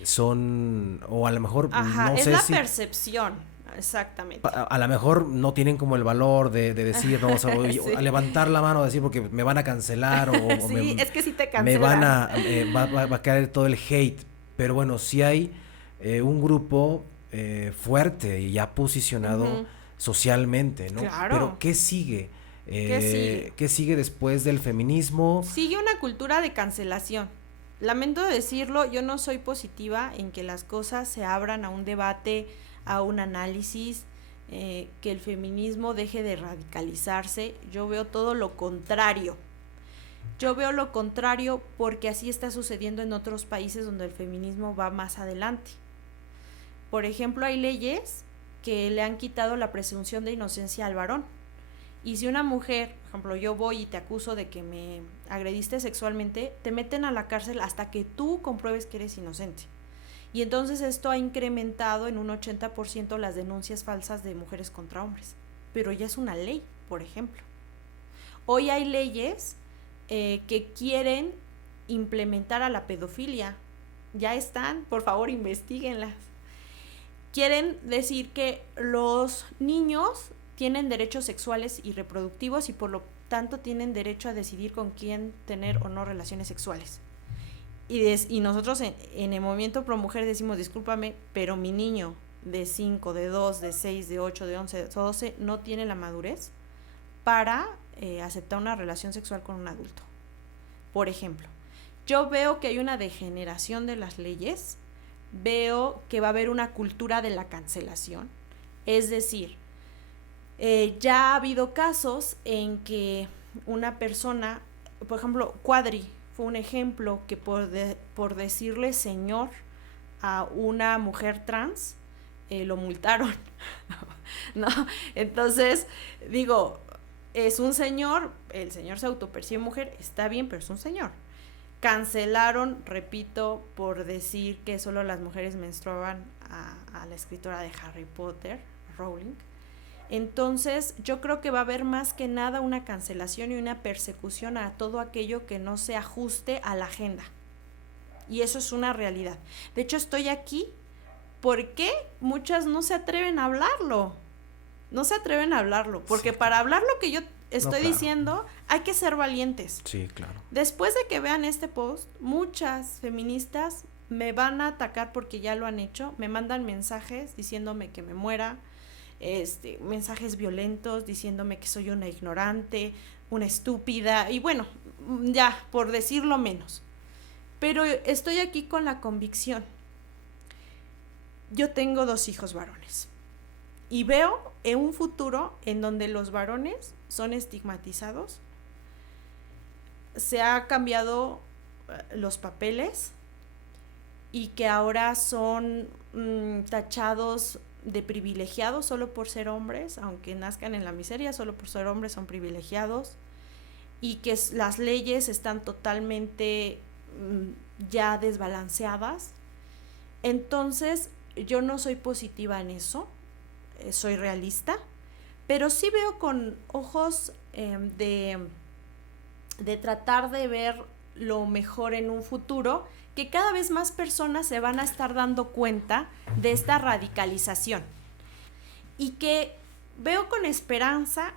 son, o a lo mejor, Ajá, no es sé la si percepción, exactamente. a lo mejor no tienen como el valor de decir, no, o sea, Sí. a levantar la mano, a decir porque me van a cancelar o Sí, es que sí te me van cancelan. va a caer todo el hate. Pero bueno, sí hay un grupo fuerte y ya posicionado Ujú. socialmente, ¿no? Claro. Pero ¿qué sigue? ¿Qué sigue? ¿Qué sigue después del feminismo? Sigue una cultura de cancelación. Lamento decirlo, yo no soy positiva en que las cosas se abran a un debate, a un análisis, que el feminismo deje de radicalizarse. Yo veo todo lo contrario. Yo veo lo contrario porque así está sucediendo en otros países donde el feminismo va más adelante. Por ejemplo, hay leyes que le han quitado la presunción de inocencia al varón. Y si una mujer, por ejemplo, yo voy y te acuso de que me agrediste sexualmente, te meten a la cárcel hasta que tú compruebes que eres inocente. Y entonces esto ha incrementado en un 80% las denuncias falsas de mujeres contra hombres. Pero ya es una ley, por ejemplo. Hoy hay leyes que quieren implementar a la pedofilia. Ya están, por favor, investíguenlas. Quieren decir que los niños tienen derechos sexuales y reproductivos y por lo tanto tienen derecho a decidir con quién tener o no relaciones sexuales. Y nosotros en el movimiento Pro Mujer decimos, discúlpame, pero mi niño de 5, de 2, de 6, de 8, de 11, de 12 no tiene la madurez para aceptar una relación sexual con un adulto. Por ejemplo, yo veo que hay una degeneración de las leyes, veo que va a haber una cultura de la cancelación, es decir, ya ha habido casos en que una persona, por ejemplo, Cuadri fue un ejemplo que por decirle señor a una mujer trans, lo multaron, ¿no? Entonces, digo, es un señor, el señor se autopercibe mujer, está bien, pero es un señor. Cancelaron, repito, por decir que solo las mujeres menstruaban a la escritora de Harry Potter, Rowling. Entonces, yo creo que va a haber más que nada una cancelación y una persecución a todo aquello que no se ajuste a la agenda. Y eso es una realidad. De hecho, estoy aquí porque muchas no se atreven a hablarlo. No se atreven a hablarlo. Porque sí, para hablar lo que yo estoy diciendo, hay que ser valientes. Sí, claro. Después de que vean este post, muchas feministas me van a atacar porque ya lo han hecho. Me mandan mensajes diciéndome que me muera. Mensajes violentos diciéndome que soy una ignorante, una estúpida y bueno, ya, por decirlo menos. Pero estoy aquí con la convicción. Yo tengo 2 hijos varones y veo en un futuro en donde los varones son estigmatizados, se ha cambiado los papeles y que ahora son tachados de privilegiados solo por ser hombres, aunque nazcan en la miseria, solo por ser hombres son privilegiados, y que las leyes están totalmente ya desbalanceadas. Entonces, yo no soy positiva en eso, soy realista, pero sí veo con ojos de tratar de ver lo mejor en un futuro, que cada vez más personas se van a estar dando cuenta de esta radicalización y que veo con esperanza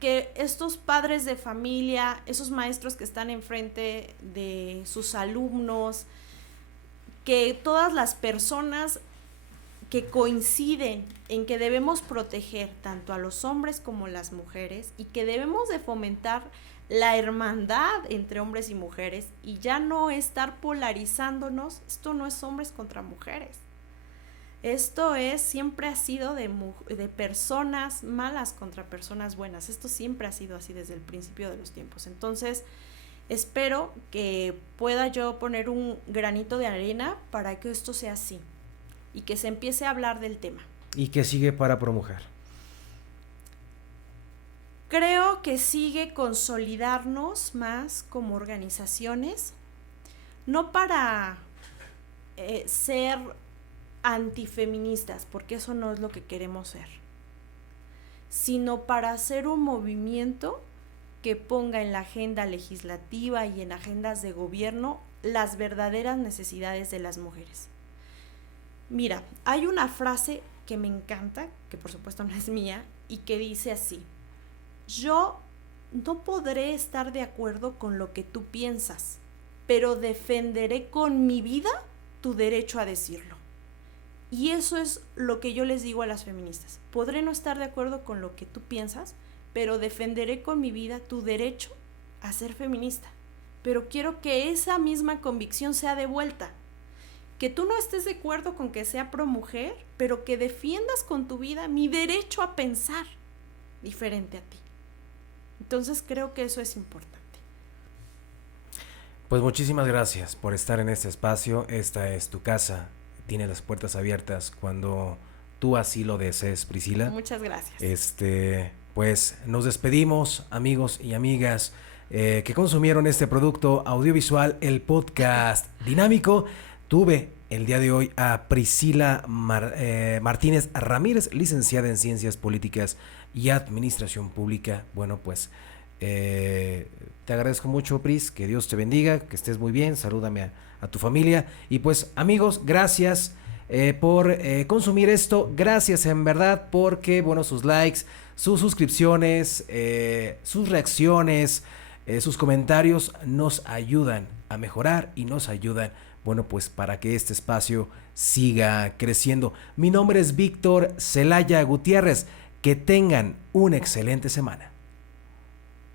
que estos padres de familia, esos maestros que están enfrente de sus alumnos, que todas las personas que coinciden en que debemos proteger tanto a los hombres como a las mujeres y que debemos de fomentar la hermandad entre hombres y mujeres y ya no estar polarizándonos. Esto no es hombres contra mujeres. Esto siempre ha sido de personas malas contra personas buenas. Esto siempre ha sido así desde el principio de los tiempos. Entonces, espero que pueda yo poner un granito de arena para que esto sea así y que se empiece a hablar del tema. ¿Y qué sigue para Pro Mujer? Creo que sigue consolidarnos más como organizaciones, no para ser antifeministas, porque eso no es lo que queremos ser, sino para hacer un movimiento que ponga en la agenda legislativa y en agendas de gobierno las verdaderas necesidades de las mujeres. Mira, hay una frase que me encanta, que por supuesto no es mía, y que dice así: yo no podré estar de acuerdo con lo que tú piensas, pero defenderé con mi vida tu derecho a decirlo. Y eso es lo que yo les digo a las feministas. Podré no estar de acuerdo con lo que tú piensas, pero defenderé con mi vida tu derecho a ser feminista. Pero quiero que esa misma convicción sea de vuelta. Que tú no estés de acuerdo con que sea pro mujer, pero que defiendas con tu vida mi derecho a pensar diferente a ti. Entonces creo que eso es importante. Pues muchísimas gracias por estar en este espacio. Esta es tu casa. Tiene las puertas abiertas cuando tú así lo desees, Priscila. Muchas gracias. Pues nos despedimos, amigos y amigas que consumieron este producto audiovisual, el podcast dinámico. Tuve el día de hoy a Priscila Martínez Ramírez, licenciada en Ciencias Políticas y Administración Pública. Bueno, pues te agradezco mucho, Pris, que Dios te bendiga, que estés muy bien, salúdame a tu familia. Y pues, amigos, gracias por consumir esto, gracias en verdad, porque, bueno, sus likes, sus suscripciones, sus reacciones, sus comentarios nos ayudan a mejorar y nos ayudan, bueno, pues para que este espacio siga creciendo. Mi nombre es Víctor Celaya Gutiérrez. Que tengan una excelente semana.